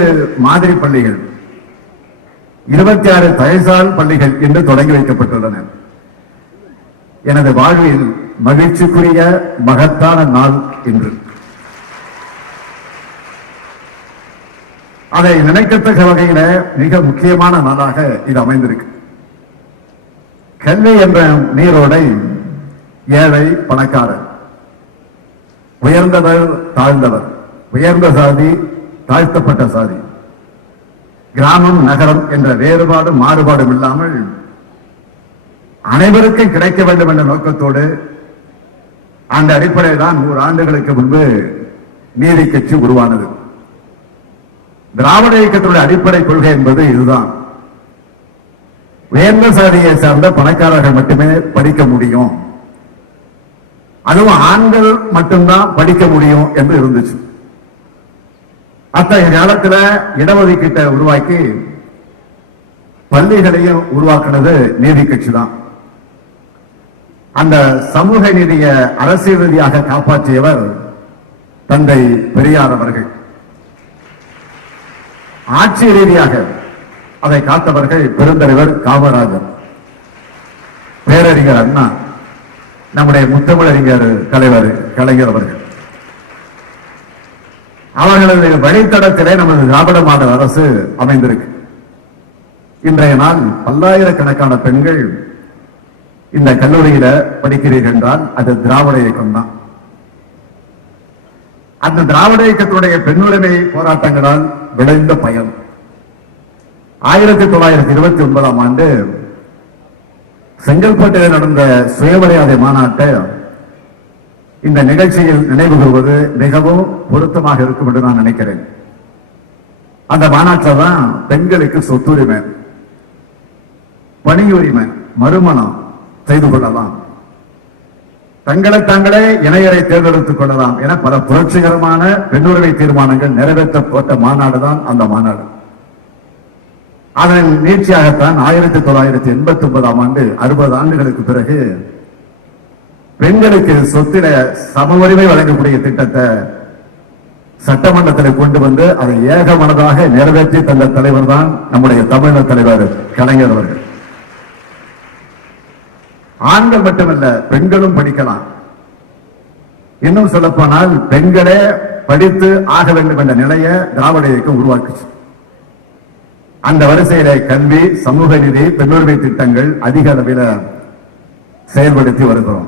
மாதிரி பள்ளிகள், 26 தயசால் பள்ளிகள் இன்று தொடங்கி வைக்கப்பட்டுள்ளன. எனது வாழ்வில் மகிழ்ச்சிக்குரிய மகத்தான நாள் இன்று. அதை நினைக்கத்தக்க வகையில மிக முக்கியமான நாளாக இது அமைந்திருக்கு. கல்வி என்ற நீரோடை ஏழை பணக்காரர், உயர்ந்தவர் தாழ்ந்தவர், உயர்ந்த சாதி தாழ்த்தப்பட்ட சாதி, கிராமம் நகரம் என்ற வேறுபாடு மாறுபாடும் இல்லாமல் அனைவருக்கும் கிடைக்க வேண்டும் என்ற நோக்கத்தோடு அந்த அடிப்படையில் தான் 100 ஆண்டுகளுக்கு முன்பு நீதி கட்சி உருவானது. திராவிட இயக்கத்தினுடைய அடிப்படை கொள்கை என்பது இதுதான். உயர்ந்த சாதியை சார்ந்த பணக்காரர்கள் மட்டுமே படிக்க முடியும், அதுவும் ஆண்கள் மட்டும்தான் படிக்க முடியும் என்று இருந்துச்சு. அத்தகைய காலத்தில் இடஒதுக்கீட்டை உருவாக்கி பள்ளிகளையும் உருவாக்குனது நீதி கட்சி தான். அந்த சமூக நீதியை அரசியல் ரீதியாக காப்பாற்றியவர் தந்தை பெரியார் அவர்கள். ஆட்சி ரீதியாக அதை காத்தவர்கள் பெருந்தலைவர் காமராஜர், பேரறிஞர் அண்ணா, நம்முடைய முத்தமிழறிஞர் தலைவர் கலைஞர் அவர்கள். அவர்களது வழித்தடத்திலே நமது திராவிட மாடல் அரசு அமைந்திருக்கு. இன்றைய நாள் பல்லாயிரக்கணக்கான பெண்கள் இந்த கல்லூரியில படிக்கிறீர்கள் என்றால் அது திராவிட இயக்கம் தான். அந்த திராவிட இயக்கத்துடைய பெண்ணுரிமை போராட்டங்களால் விளைந்த பயன் 1929ஆம் ஆண்டு செங்கல்பட்டில் நடந்த சுயமரியாதை மாநாட்டை இந்த நிகழ்ச்சியில் நினைவு கூறுவது மிகவும் பொருத்தமாக இருக்கும் என்று நான் நினைக்கிறேன். அந்த மாநாட்டில் தான் பெண்களுக்கு சொத்துரிமை, பணியுரிமை, மறுமணம் செய்து கொள்ளலாம், தங்களை தாங்களே இணையரை தேர்ந்தெடுத்துக் கொள்ளலாம் என பல புரட்சிகரமான பெண்ணுரிமை தீர்மானங்கள் நிறைவேற்றப்பட்ட மாநாடு தான் அந்த மாநாடு. அதன் நீட்சியாகத்தான் 1989ஆம் ஆண்டு 60 ஆண்டுகளுக்கு பிறகு பெண்களுக்கு சொத்தில சம உரிமை வழங்கக்கூடிய திட்டத்தை சட்டமன்றத்தில் கொண்டு வந்து அதை ஏகமனதாக நிறைவேற்றி தந்த தலைவர் தான் நம்முடைய தமிழக தலைவர் கலைஞர் அவர்கள். ஆண்கள் மட்டுமல்ல, பெண்களும் படிக்கலாம். இன்னும் சொல்லப்போனால் பெண்களே படித்து ஆக வேண்டும் என்ற நிலையை திராவிட இயக்கம் உருவாக்குச்சு. அந்த வரிசையில கல்வி, சமூக நீதி, பெண்ணுரிமை திட்டங்கள் அதிக அளவில் செயல்படுத்தி வருகிறோம்.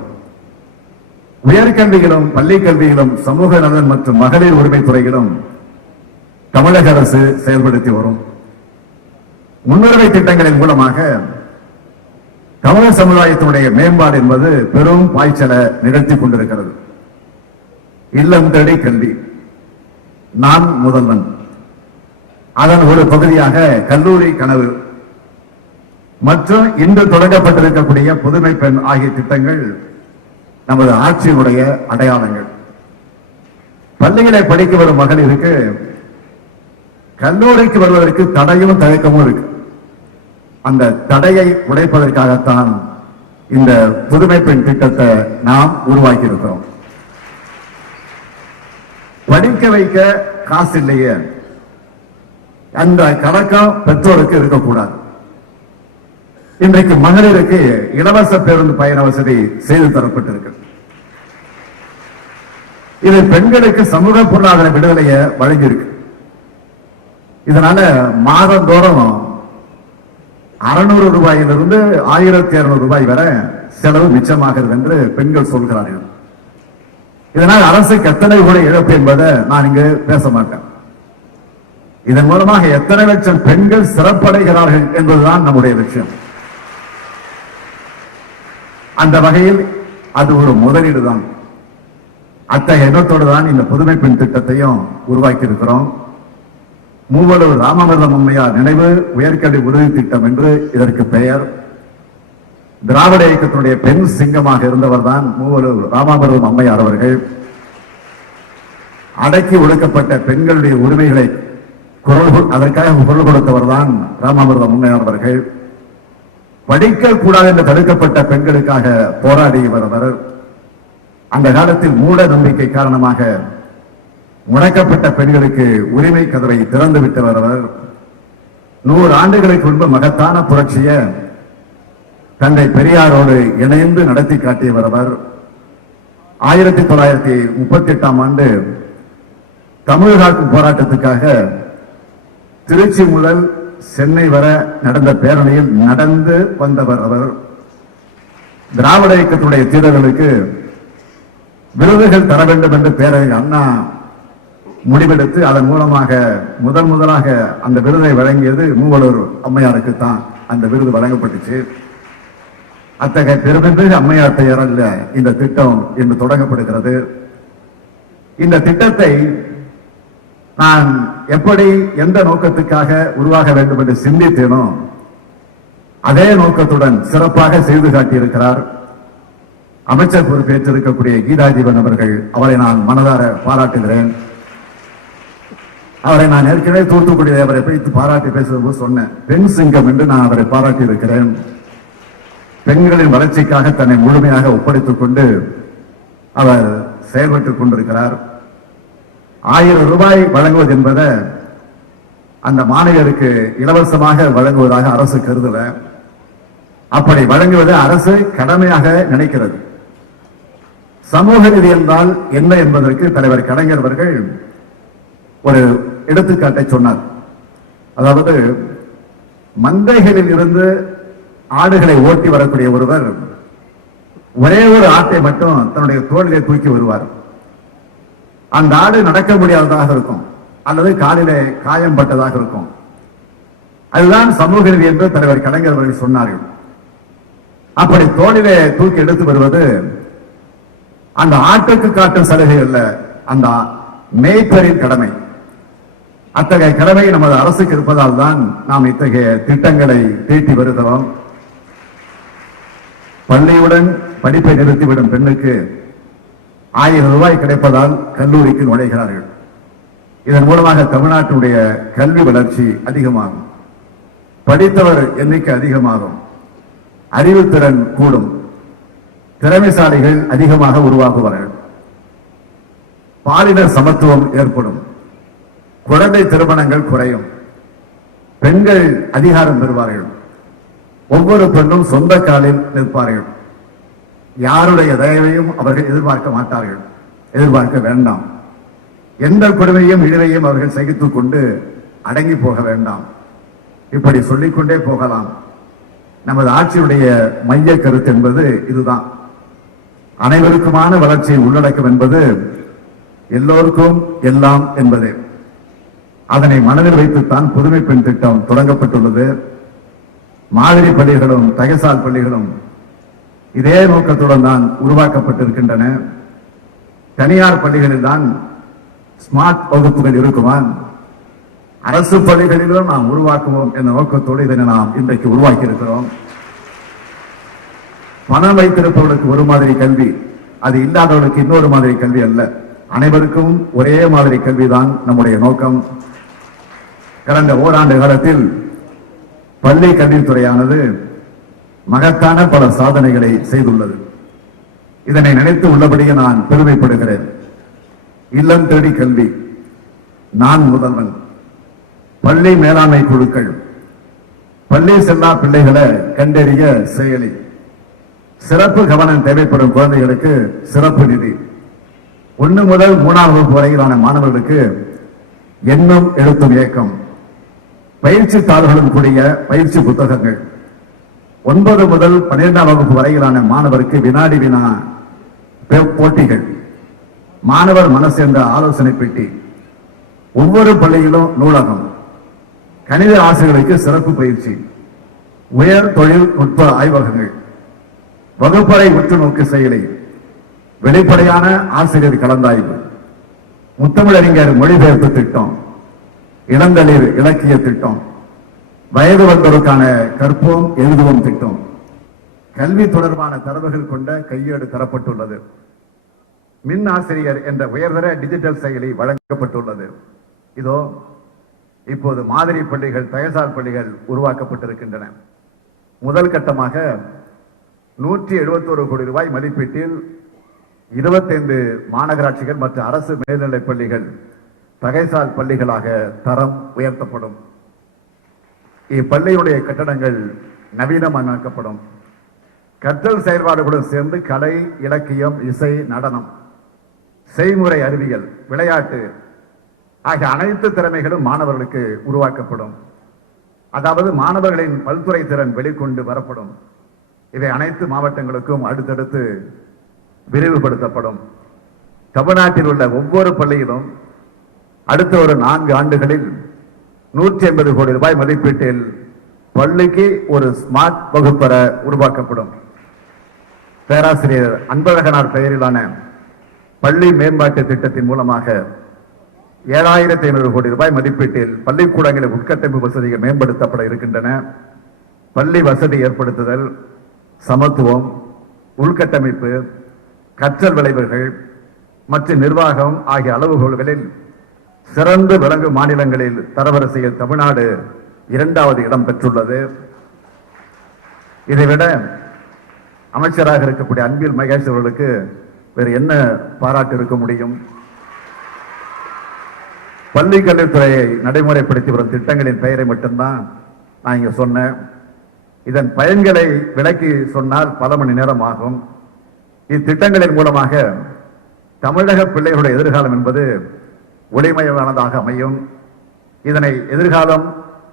உயர்கல்வியிலும் பள்ளி கல்வியிலும் சமூக நலன் மற்றும் மகளிர் உரிமை துறையிலும் தமிழக அரசு செயல்படுத்தி வரும். முன்னுரிமை திட்டங்களின் மூலமாக தமிழக சமுதாயத்தினுடைய மேம்பாடு என்பது பெரும் பாய்ச்சலை நிகழ்த்தி கொண்டிருக்கிறது. இல்லம் தேடி கல்வி, நான் முதல்வன், அதன் ஒரு பகுதியாக கல்லூரி கனவு மற்றும் இன்று தொடங்கப்பட்டிருக்கக்கூடிய புதுமை பெண் ஆகிய திட்டங்கள் நமது ஆட்சியினுடைய அடையாளங்கள். பள்ளிகளை படிக்க வரும் மகளிருக்கு கல்லூரிக்கு வருவதற்கு தடையும் தயக்கமும் இருக்கு. அந்த தடையை உடைப்பதற்காகத்தான் இந்த புதுமை பெண் திட்டத்தை நாம் உருவாக்கி இருக்கிறோம். படிக்க வைக்க காசு இல்லையே, அந்த கணக்கம் பெற்றோருக்கு இருக்கக்கூடாது. இன்றைக்கு மகளிருக்கு இலவச பேருந்து பயண வசதி செய்து தரப்பட்டிருக்கு. இது பெண்களுக்கு சமூக பொருளாதார விடுதலையை வழங்கியிருக்கு. இதனால மாதந்தோறும் 600 ரூபாயிலிருந்து 1200 ரூபாய் வரை செலவு மிச்சமாகிறது என்று பெண்கள் சொல்கிறார்கள். இதனால் அரசுக்கு எத்தனை கூட இழப்பு என்பதை நான் இங்கு பேச மாட்டேன். இதன் மூலமாக எத்தனை லட்சம் பெண்கள் சிறப்படைகிறார்கள் என்பதுதான் நம்முடைய லட்சியம். அந்த வகையில் அது ஒரு முதலீடு தான். அத்தகைய எண்ணத்தோடு தான் இந்த புதுமை பெண் திட்டத்தையும் உருவாக்கி இருக்கிறோம். மூவலூர் ராமாமிர்தம் அம்மையார் நினைவு உயர்கல்வி உறுதி திட்டம் என்று இதற்கு பெயர். திராவிட இயக்கத்தினுடைய பெண் சிங்கமாக இருந்தவர் தான் மூவலூர் ராமாமிர்தம் அம்மையார் அவர்கள். அடக்கி ஒடுக்கப்பட்ட பெண்களுடைய உரிமைகளை அதற்காக குரல் கொடுத்தவர் தான் ராமாமிர்தம் அம்மையார் அவர்கள். படிக்க கூடாது என்று தடுக்கப்பட்ட பெண்களுக்காக போராடியவர் அவர். அந்த காலத்தில் மூட நம்பிக்கை காரணமாக முடக்கப்பட்ட பெண்களுக்கு உரிமை கதவை திறந்து விட்டவர் அவர். 100 ஆண்டுகளுக்கு முன்பு மகத்தான புரட்சியை தந்தை பெரியாரோடு இணைந்து நடத்தி காட்டியவர் அவர். 1938ஆம் ஆண்டு தமிழ் காக்கும் போராட்டத்துக்காக திருச்சி முதல் சென்னை வர நடந்த பேரணியில் நடந்து வந்தவர் அவர். திராவிட இயக்கத்துடைய தீரர்களுக்கு விருதுகள் தர வேண்டும் என்று பேரறிஞர் அண்ணா முடிவெடுத்து அதன் மூலமாக முதலாக அந்த விருதை வழங்கியது மூவலூர் அம்மையாருக்கு தான் அந்த விருது வழங்கப்பட்டுச்சு. அத்தகைய பெருமைமிகு அம்மையார் பெயரல்ல இந்த திட்டம் இன்று தொடங்கப்படுகிறது. இந்த திட்டத்தை நான் எப்படி எந்த நோக்கத்துக்காக உருவாக வேண்டும் என்று சிந்தித்தேனோ அதே நோக்கத்துடன் சிறப்பாக செய்து காட்டியிருக்கிறார் அமைச்சர் பொறுப்பேற்றிருக்கக்கூடிய கீதாஜீவன் அவர்கள். அவரை நான் மனதார பாராட்டுகிறேன். அவரை நான் ஏற்கனவே தூத்துக்குடி அவரை பிடித்து பாராட்டி பேசுவது சொன்னேன். பெண் சிங்கம் என்று நான் அவரை பாராட்டி இருக்கிறேன். பெண்களின் வளர்ச்சிக்காக தன்னை முழுமையாக ஒப்படைத்துக் கொண்டு அவர் செயல்பட்டுக் கொண்டிருக்கிறார். 1000 ரூபாய் வழங்குவது என்பதை அந்த மாணவியருக்கு இலவசமாக வழங்குவதாக அரசு கருதல. அப்படி வழங்குவதை அரசு கடமையாக நினைக்கிறது. சமூக நீதி என்றால் என்ன என்பதற்கு தலைவர் கலைஞர் அவர்கள் ஒரு எடுத்துக்காட்டை சொன்னார். அதாவது மந்தைகளில் இருந்து ஆடுகளை ஓட்டி வரக்கூடிய ஒருவர் ஒரே ஒரு ஆட்டை மட்டும் தன்னுடைய தோளிலே தூக்கி வருவார். அந்த ஆடு நடக்க முடியாததாக இருக்கும் அல்லது காலிலே காயம் பட்டதாக இருக்கும். அதுதான் சமூக நீதி என்று தலைவர் கலைஞர் அவர்கள் சொன்னார்கள். அப்படி தோளிலே தூக்கி எடுத்து வருவது அந்த ஆட்டுக்கு காட்டும் சலுகை அல்ல, அந்த மேய்ப்பரின் கடமை. அத்தகைய கடமை நமது அரசுக்கு இருப்பதால் தான் நாம் இத்தகைய திட்டங்களை தீட்டி வருகிறோம். பள்ளியுடன் படிப்பை நிறுத்திவிடும் பெண்ணுக்கு 1000 ரூபாய் கிடைப்பதால் கல்லூரிக்கு நுழைகிறார்கள். இதன் மூலமாக தமிழ்நாட்டினுடைய கல்வி வளர்ச்சி அதிகமாகும், படித்தவர் எண்ணிக்கை அதிகமாகும், அறிவுத்திறன் கூடும், திறமைசாலிகள் அதிகமாக உருவாகுவார்கள், பாலின சமத்துவம் ஏற்படும், குழந்தை திருமணங்கள் குறையும், பெண்கள் அதிகாரம் பெறுவார்கள், ஒவ்வொரு பெண்ணும் சொந்த காலில் நிற்பார்கள், யாருடைய தயவையும் அவர்கள் எதிர்பார்க்க மாட்டார்கள், எதிர்பார்க்க வேண்டாம், எந்த கொடுமையும் இழிவையும் அவர்கள் சகித்துக் கொண்டு அடங்கி போக வேண்டாம். இப்படி சொல்லிக்கொண்டே போகலாம். நமது ஆட்சியுடைய மைய கருத்து என்பது இதுதான். அனைவருக்குமான வளர்ச்சியை உள்ளடக்கம் என்பது எல்லோருக்கும் எல்லாம் என்பது. அதனை மனதில் வைத்துத்தான் புதுமை பெண் திட்டம் தொடங்கப்பட்டுள்ளது. மாதிரி பள்ளிகளும் தகைசால் பள்ளிகளும் இதே நோக்கத்துடன் தான் உருவாக்கப்பட்டிருக்கின்றன. தனியார் பள்ளிகளில் தான் ஸ்மார்ட் வகுப்புகள் இருக்குமா, அரசு பள்ளிகளிலும் நாம் உருவாக்குவோம் என்ற நோக்கத்தோடு இதனை நாம் இன்றைக்கு உருவாக்கி இருக்கிறோம். பணம் வைத்திருப்பவர்களுக்கு ஒரு மாதிரி கல்வி, அது இல்லாதவர்களுக்கு இன்னொரு மாதிரி கல்வி அல்ல, அனைவருக்கும் ஒரே மாதிரி கல்விதான் நம்முடைய நோக்கம். கடந்த ஓராண்டு காலத்தில் பள்ளி கல்வித்துறையானது மகத்தான பல சாதனைகளை செய்துள்ளது. இதனை நினைத்து உள்ளபடியே நான் பெருமைப்படுகிறேன். இல்லம் தேடி கல்வி, நான் முதல்வன், பள்ளி மேலாண்மை குழுக்கள், பள்ளி செல்லா பிள்ளைகளை கண்டறிய செயலி, சிறப்பு கவனம் தேவைப்படும் குழந்தைகளுக்கு சிறப்பு நிதி, 1 முதல் 3ஆம் வகுப்பு வரையிலான மாணவர்களுக்கு எண்ணும் எழுத்தும் இயக்கம், பயிற்சி தாள்களுடன் கூடிய பயிற்சி புத்தகங்கள், 9 முதல் 12ஆம் வகுப்பு வரையிலான மாணவருக்கு வினாடி வினா போட்டிகள், மாணவர் மனசு என்ற ஆலோசனை பெட்டி, ஒவ்வொரு பள்ளியிலும் நூலகம், கணித ஆசிரியர்களுக்கு சிறப்பு பயிற்சி, உயர் தொழில்நுட்ப ஆய்வகங்கள், வகுப்பறை உற்றுநோக்கு செயலி, வெளிப்படையான ஆசிரியர் கலந்தாய்வு, முத்தமிழறிஞர் மொழிபெயர்ப்பு திட்டம், இளந்தளிர் இலக்கிய திட்டம், வயது வந்தோருக்கான கற்போம் எழுதுவோம் திட்டம், கல்வி தொடர்பான தரவுகள் கொண்ட கையேடு தரப்பட்டுள்ளது, மின் ஆசிரியர் என்ற உயர்தர டிஜிட்டல் செயலி வழங்கப்பட்டுள்ளது. இதோ இப்போது மாதிரி பள்ளிகள் தகைசால் பள்ளிகள் உருவாக்கப்பட்டிருக்கின்றன. முதல் கட்டமாக 171 கோடி ரூபாய் மதிப்பீட்டில் 25 மாநகராட்சிகள் மற்றும் அரசு மேல்நிலைப் பள்ளிகள் தகைசால் பள்ளிகளாக தரம் உயர்த்தப்படும். இப்பள்ளியுடைய கட்டடங்கள் நவீனமயமாக்கப்படும். கற்றல் செயல்பாடுகளுடன் சேர்ந்து கலை, இலக்கியம், இசை, நடனம், செய்முறை அறிவியல், விளையாட்டு ஆகிய அனைத்து திறமைகளும் மாணவர்களுக்கு உருவாக்கப்படும். அதாவது மாணவர்களின் பல்துறை திறன் வெளிக்கொண்டு வரப்படும். இவை அனைத்து மாவட்டங்களுக்கும் அடுத்தடுத்து விரிவுபடுத்தப்படும். தமிழ்நாட்டில் உள்ள ஒவ்வொரு பள்ளியிலும் அடுத்த ஒரு 4 ஆண்டுகளில் 150 கோடி ரூபாய் மதிப்பீட்டில் பள்ளிக்கு ஒரு ஸ்மார்ட் வகுப்பறை உருவாக்கப்படும். பேராசிரியர் அன்பழகனார் பெயரிலான பள்ளி மேம்பாட்டு திட்டத்தின் மூலமாக 7500 கோடி ரூபாய் மதிப்பீட்டில் பள்ளிக்கூடங்களில் உட்கட்டமைப்பு வசதிகள் மேம்படுத்தப்பட இருக்கின்றன. பள்ளி வசதி ஏற்படுத்துதல், சமத்துவம், உள்கட்டமைப்பு, கற்றல் விளைவுகள் மற்றும் நிர்வாகம் ஆகிய அளவுகோல்களில் சிறந்து விளங்கும் மாநிலங்களில் தரவரிசையில் தமிழ்நாடு 2வது இடம் பெற்றுள்ளது. இதைவிட அமைச்சராக இருக்கக்கூடிய அன்பில் மகேஷ் அவர்களுக்கு வேறு என்ன பாராட்டு இருக்க முடியும்? பள்ளி கல்வித்துறையை நடைமுறைப்படுத்தி வரும் திட்டங்களின் பெயரை மட்டும்தான் நான் இங்க சொன்னேன். இதன் பயன்களை விளக்கி சொன்னால் பல மணி நேரம் ஆகும். இத்திட்டங்களின் மூலமாக தமிழக பிள்ளைகளுடைய எதிர்காலம் என்பது ஒளிமயமானதாக அமையும். இதனை எதிர்காலம்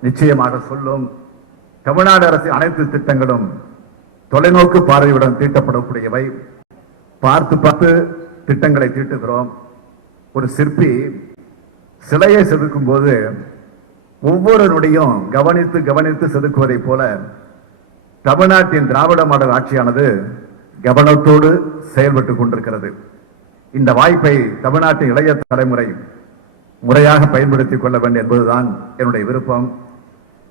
நிச்சயமாக சொல்லும். தமிழ்நாடு அரசின் அனைத்து திட்டங்களும் தொலைநோக்கு பார்வையுடன் தீட்டப்படக்கூடியவை. பார்த்து பார்த்து திட்டங்களை தீட்டுகிறோம். ஒரு சிற்பி சிலையை செதுக்கும் போது ஒவ்வொரு நொடியும் கவனித்து கவனித்து செதுக்குவதை போல தமிழ்நாட்டின் திராவிட மாடல் ஆட்சியானது கவனத்தோடு செயல்பட்டுக் கொண்டிருக்கிறது. இந்த வாய்ப்பை தமிழ்நாட்டின் இளைய தலைமுறை முறையாக பயன்படுத்திக் கொள்ள வேண்டும் என்பதுதான் என்னுடைய விருப்பம்.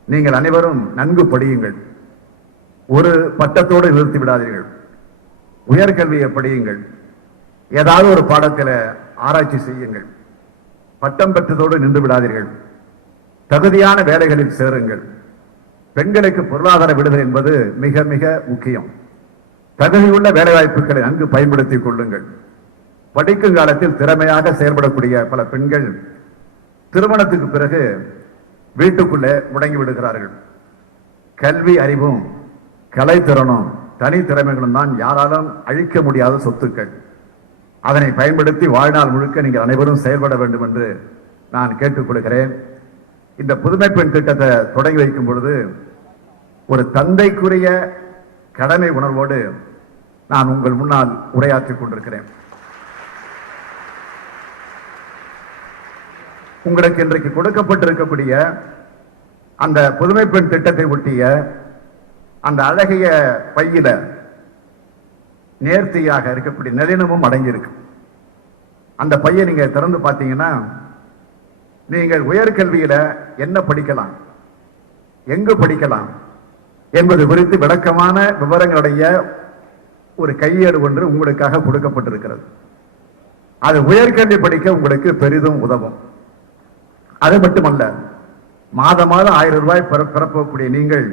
நீங்கள் அனைவரும் நன்கு படியுங்கள். ஒரு பட்டத்தோடு நிறுத்தி விடாதீர்கள். உயர்கல்வியை படியுங்கள். ஏதாவது ஒரு பாடத்தில் ஆராய்ச்சி செய்யுங்கள். பட்டம் பெற்றதோடு நின்று விடாதீர்கள். தகுதியான வேலைகளில் சேருங்கள். பெண்களுக்கு பொருளாதார விடுதலை என்பது மிக மிக முக்கியம். தகுதியுள்ள வேலைவாய்ப்புகளை நன்கு பயன்படுத்திக் கொள்ளுங்கள். படிக்கும் காலத்தில் திறமையாக செயல்படக்கூடிய பல பெண்கள் திருமணத்துக்கு பிறகு வீட்டுக்குள்ளே முடங்கி விடுகிறார்கள். கல்வி அறிவும் கலைத்திறனும் தனி திறமைகளும் தான் யாராலும் அழிக்க முடியாத சொத்துக்கள். அதனை பயன்படுத்தி வாழ்நாள் முழுக்க நீங்கள் அனைவரும் செயல்பட வேண்டும் என்று நான் கேட்டுக்கொள்கிறேன். இந்த புதுமை பெண் திட்டத்தை தொடங்கி வைக்கும் பொழுது ஒரு தந்தைக்குரிய கடமை உணர்வோடு நான் உங்கள் முன்னால் உரையாற்றிக் கொண்டிருக்கிறேன். உங்களுக்கு இன்றைக்கு கொடுக்கப்பட்டிருக்கக்கூடிய அந்த புதுமை பெண் திட்டத்தை ஒட்டிய அந்த அழகிய பையில நேர்த்தியாக இருக்கக்கூடிய நளினமும் அடங்கியிருக்கு. அந்த பையை நீங்க திறந்து பார்த்தீங்கன்னா நீங்கள் உயர்கல்வியில என்ன படிக்கலாம், எங்கு படிக்கலாம் என்பது குறித்து விளக்கமான விவரங்களுடைய ஒரு கையேடு ஒன்று உங்களுக்காக கொடுக்கப்பட்டிருக்கிறது. அது உயர்கல்வி படிக்க உங்களுக்கு பெரிதும் உதவும். அது மட்டுமல்ல, மாதம் 1000 ரூபாய் பெறப்போக்கூடிய நீங்கள்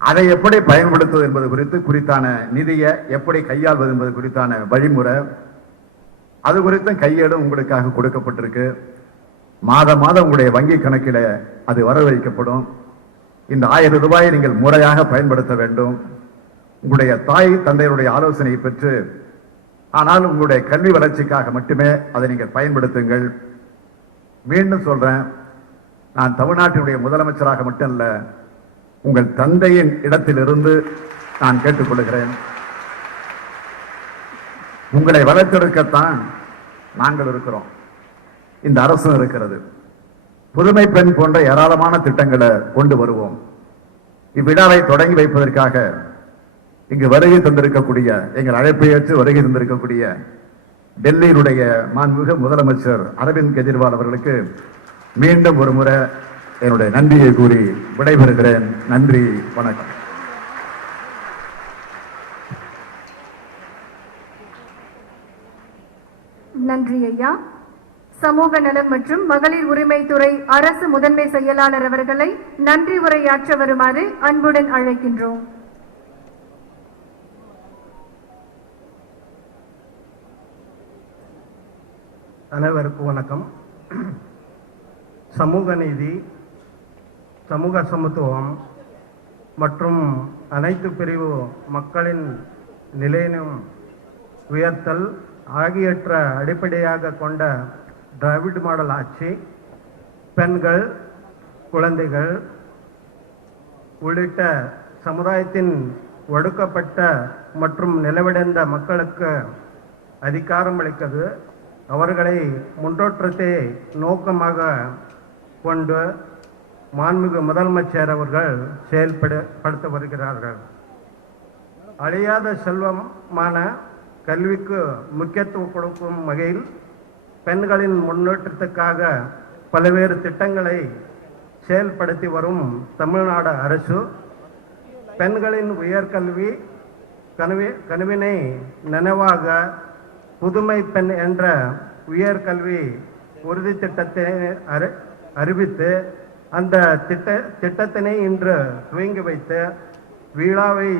அதை எப்படி பயன்படுத்துவது என்பது குறித்தான நிதியை எப்படி கையாள்வது என்பது குறித்தான வழிமுறை, அது குறித்த கையேடும் உங்களுக்காக கொடுக்கப்பட்டிருக்கு. மாதம் உங்களுடைய வங்கி கணக்கில் அது வரவழைக்கப்படும். இந்த 1000 ரூபாயை நீங்கள் முறையாக பயன்படுத்த வேண்டும். உங்களுடைய தாய் தந்தையருடைய ஆலோசனையை பெற்று, ஆனால் உங்களுடைய கல்வி வளர்ச்சிக்காக மட்டுமே அதை நீங்கள் பயன்படுத்துங்கள். மீண்டும் சொல்றேன், நான் தமிழ்நாட்டினுடைய முதலமைச்சராக மட்டுமல்ல, உங்கள் தந்தையின் இடத்திலிருந்து நான் கேட்டுக்கொள்கிறேன். உங்களை வளர்த்தெடுக்கத்தான் நாங்கள் இருக்கிறோம், இந்த அரசும் இருக்கிறது. புதுமை பெண் போன்ற ஏராளமான திட்டங்களை கொண்டு வருவோம். இவ்விழாவை தொடங்கி வைப்பதற்காக இங்கு வருகை தந்திருக்கக்கூடிய, எங்கள் அழைப்பை ஏற்று வருகை தந்திருக்கக்கூடிய டெல்லியினுடைய மாண்புமிகு முதலமைச்சர் அரவிந்த் கெஜ்ரிவால் அவர்களுக்கு மீண்டும் ஒரு முறை என்னுடைய நன்றியை கூறி விடைபெறுகிறேன். நன்றி, வணக்கம். நன்றி ஐயா. சமூக நலம் மற்றும் மகளிர் உரிமைத்துறை அரசு முதன்மை செயலாளர் அவர்களை நன்றி உரையாற்ற வருமாறு அன்புடன் அழைக்கின்றோம். அனைவருக்கும் வணக்கம். சமூக நீதி, சமூக சமத்துவம், மற்றும் அனைத்து பிரிவு மக்களின் நிலையினும் உயர்த்தல் ஆகியவற்ற அடிப்படையாக கொண்ட டிராவிட் மாடல் ஆட்சி பெண்கள், குழந்தைகள் உள்ளிட்ட சமுதாயத்தின் ஒடுக்கப்பட்ட மற்றும் நிலவடைந்த மக்களுக்கு அதிகாரம் அளிக்கிறது. அவர்களை முன்னேற்றத்தை நோக்கமாக கொண்டு மாண்புமிகு முதலமைச்சர் அவர்கள் செயல்படுத்த வருகிறார்கள். அழியாத செல்வமான கல்விக்கு முக்கியத்துவம் கொடுக்கும் வகையில் பெண்களின் முன்னேற்றத்துக்காக பல்வேறு திட்டங்களை செயல்படுத்தி வரும் தமிழ்நாடு அரசு பெண்களின் உயர்கல்வி கனவினை நனவாக புதுமை பெண் என்ற உயர்கல்வி உறுதி திட்டத்தை அறிவித்து அந்த திட்டத்தினை இன்று துவங்கி வைத்து விழாவை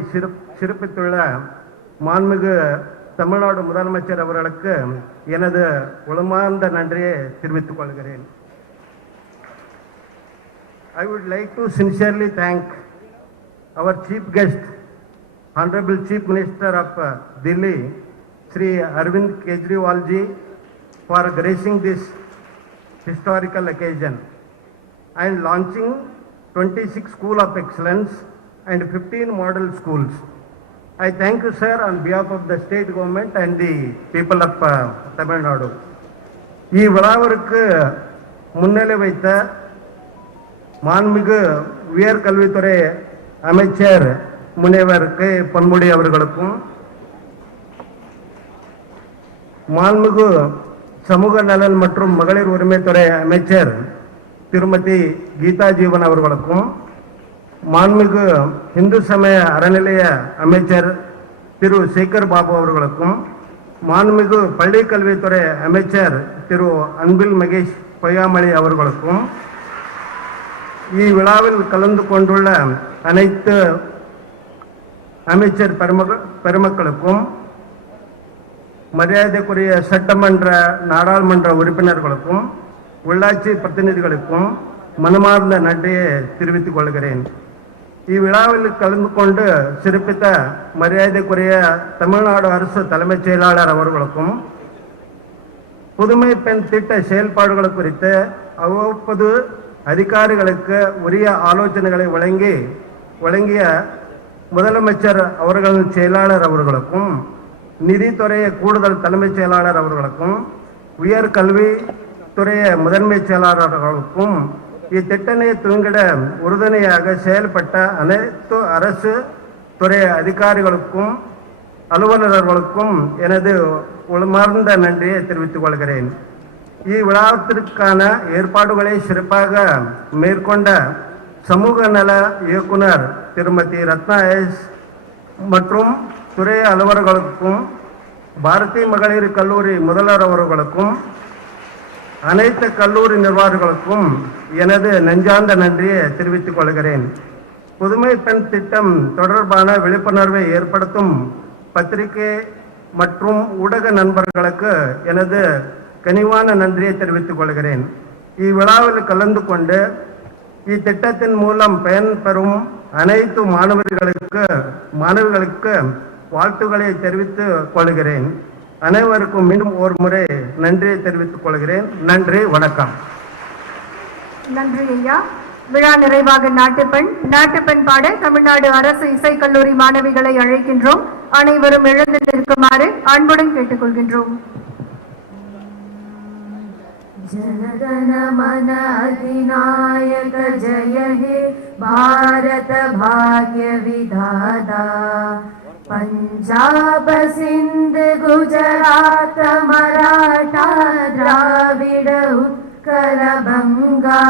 சிறப்பித்துள்ள மாண்புமிகு தமிழ்நாடு முதலமைச்சர் அவர்களுக்கு எனது உளமார்ந்த நன்றியை தெரிவித்துக் கொள்கிறேன். I would like to sincerely thank our chief guest, Honorable Chief Minister of Delhi, Sri Arvind Kejriwal ji, for gracing this historical occasion and launching 26 School of Excellence and 15 model schools. I thank you, sir, on behalf of the state government and the people of Tamil Nadu. இவ்விழாவிற்கு முன்னிலை வைத்த மாண்புமிகு உயர்கல்வித்துறை அமைச்சர் முனைவர் K Ponmudi அவர்களுக்கும், மாண்புமிகு சமூக நலன் மற்றும் மகளிர் உரிமைத்துறை அமைச்சர் திருமதி கீதா ஜீவன் அவர்களுக்கும், மாண்புமிகு இந்து சமய அறநிலைய அமைச்சர் திரு சேகர் பாபு அவர்களுக்கும், மாண்புமிகு பள்ளிக்கல்வித்துறை அமைச்சர் திரு அன்பில் மகேஷ் பொய்யாமொழி அவர்களுக்கும், இவ்விழாவில் கலந்து கொண்டுள்ள அனைத்து அமைச்சர் பெருமக்களுக்கும், மரியாதைக்குரிய சட்டமன்ற நாடாளுமன்ற உறுப்பினர்களுக்கும், உள்ளாட்சி பிரதிநிதிகளுக்கும் மனமார்ந்த நன்றியை தெரிவித்துக் கொள்கிறேன். இவ்விழாவில் கலந்து கொண்டு சிறப்பித்த மரியாதைக்குரிய தமிழ்நாடு அரசு தலைமைச் செயலாளர் அவர்களுக்கும், புதுமை பெண் திட்ட செயல்பாடுகள் குறித்து அவ்வப்போது அதிகாரிகளுக்கு உரிய ஆலோசனைகளை வழங்கிய முதலமைச்சர் அவர்களின் செயலாளர் அவர்களுக்கும், நிதித்துறை கூடுதல் தலைமைச் செயலாளர் அவர்களுக்கும், உயர்கல்வி துறை முதன்மை செயலாளர்களுக்கும், இத்திட்டத்தை துவங்கிட உறுதுணையாக செயல்பட்ட அனைத்து அரசு துறை அதிகாரிகளுக்கும் அலுவலர்களுக்கும் எனது உளமார்ந்த நன்றியை தெரிவித்துக் கொள்கிறேன். இவ்விழாவிற்கான ஏற்பாடுகளை சிறப்பாக மேற்கொண்ட சமூக நல இயக்குனர் திருமதி ரத்னா எஸ் மற்றும் துறை அலுவலர்களுக்கும், பாரதிய மகளிர் கல்லூரி முதல்வர் அவர்களுக்கும், அனைத்து கல்லூரி நிர்வாகிகளுக்கும் எனது நெஞ்சார்ந்த நன்றியை தெரிவித்துக் கொள்கிறேன். புதுமை பெண் திட்டம் தொடர்பான விழிப்புணர்வை ஏற்படுத்தும் பத்திரிகை மற்றும் ஊடக நண்பர்களுக்கு எனது கனிவான நன்றியை தெரிவித்துக் கொள்கிறேன். இவ்விழாவில் கலந்து கொண்டு இத்திட்டத்தின் மூலம் பயன்பெறும் அனைத்து மாணவர்களுக்கு வாழ்த்துக்களை தெரிவித்துக் கொள்கிறேன். அனைவருக்கும் மீண்டும் ஒரு முறை நன்றியை தெரிவித்துக் கொள்கிறேன். நன்றி, வணக்கம். நன்றி ஐயா. விழா நிறைவாக நாட்டுப்பெண் பாட தமிழ்நாடு அரசு இசைக்கல்லூரி மாணவிகளை அழைக்கின்றோம். அனைவரும் எழுந்து நிற்குமாறு அன்புடன் கேட்டுக்கொள்கின்றோம். जनगण मन अधिनायक जय हे भारत भाग्य विधाता पंजाब सिंध गुजरात मराठा द्राविड उत्कल बंगा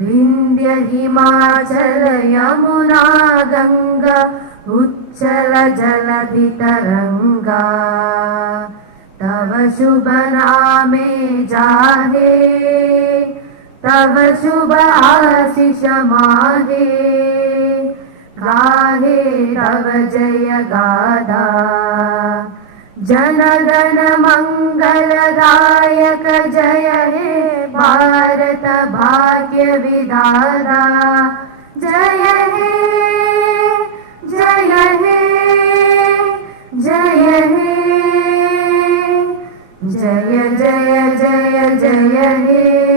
विंध्य हिमाचल यमुना गंगा उच्चल जलधि तरंगा तव शुभ नामे जाहे तव शुभ आशीष माहे गाहे तव जय गाथा जनगण मंगलदायक जय हे भारत भाग्य विधाता जय हे जय जय जय जय हे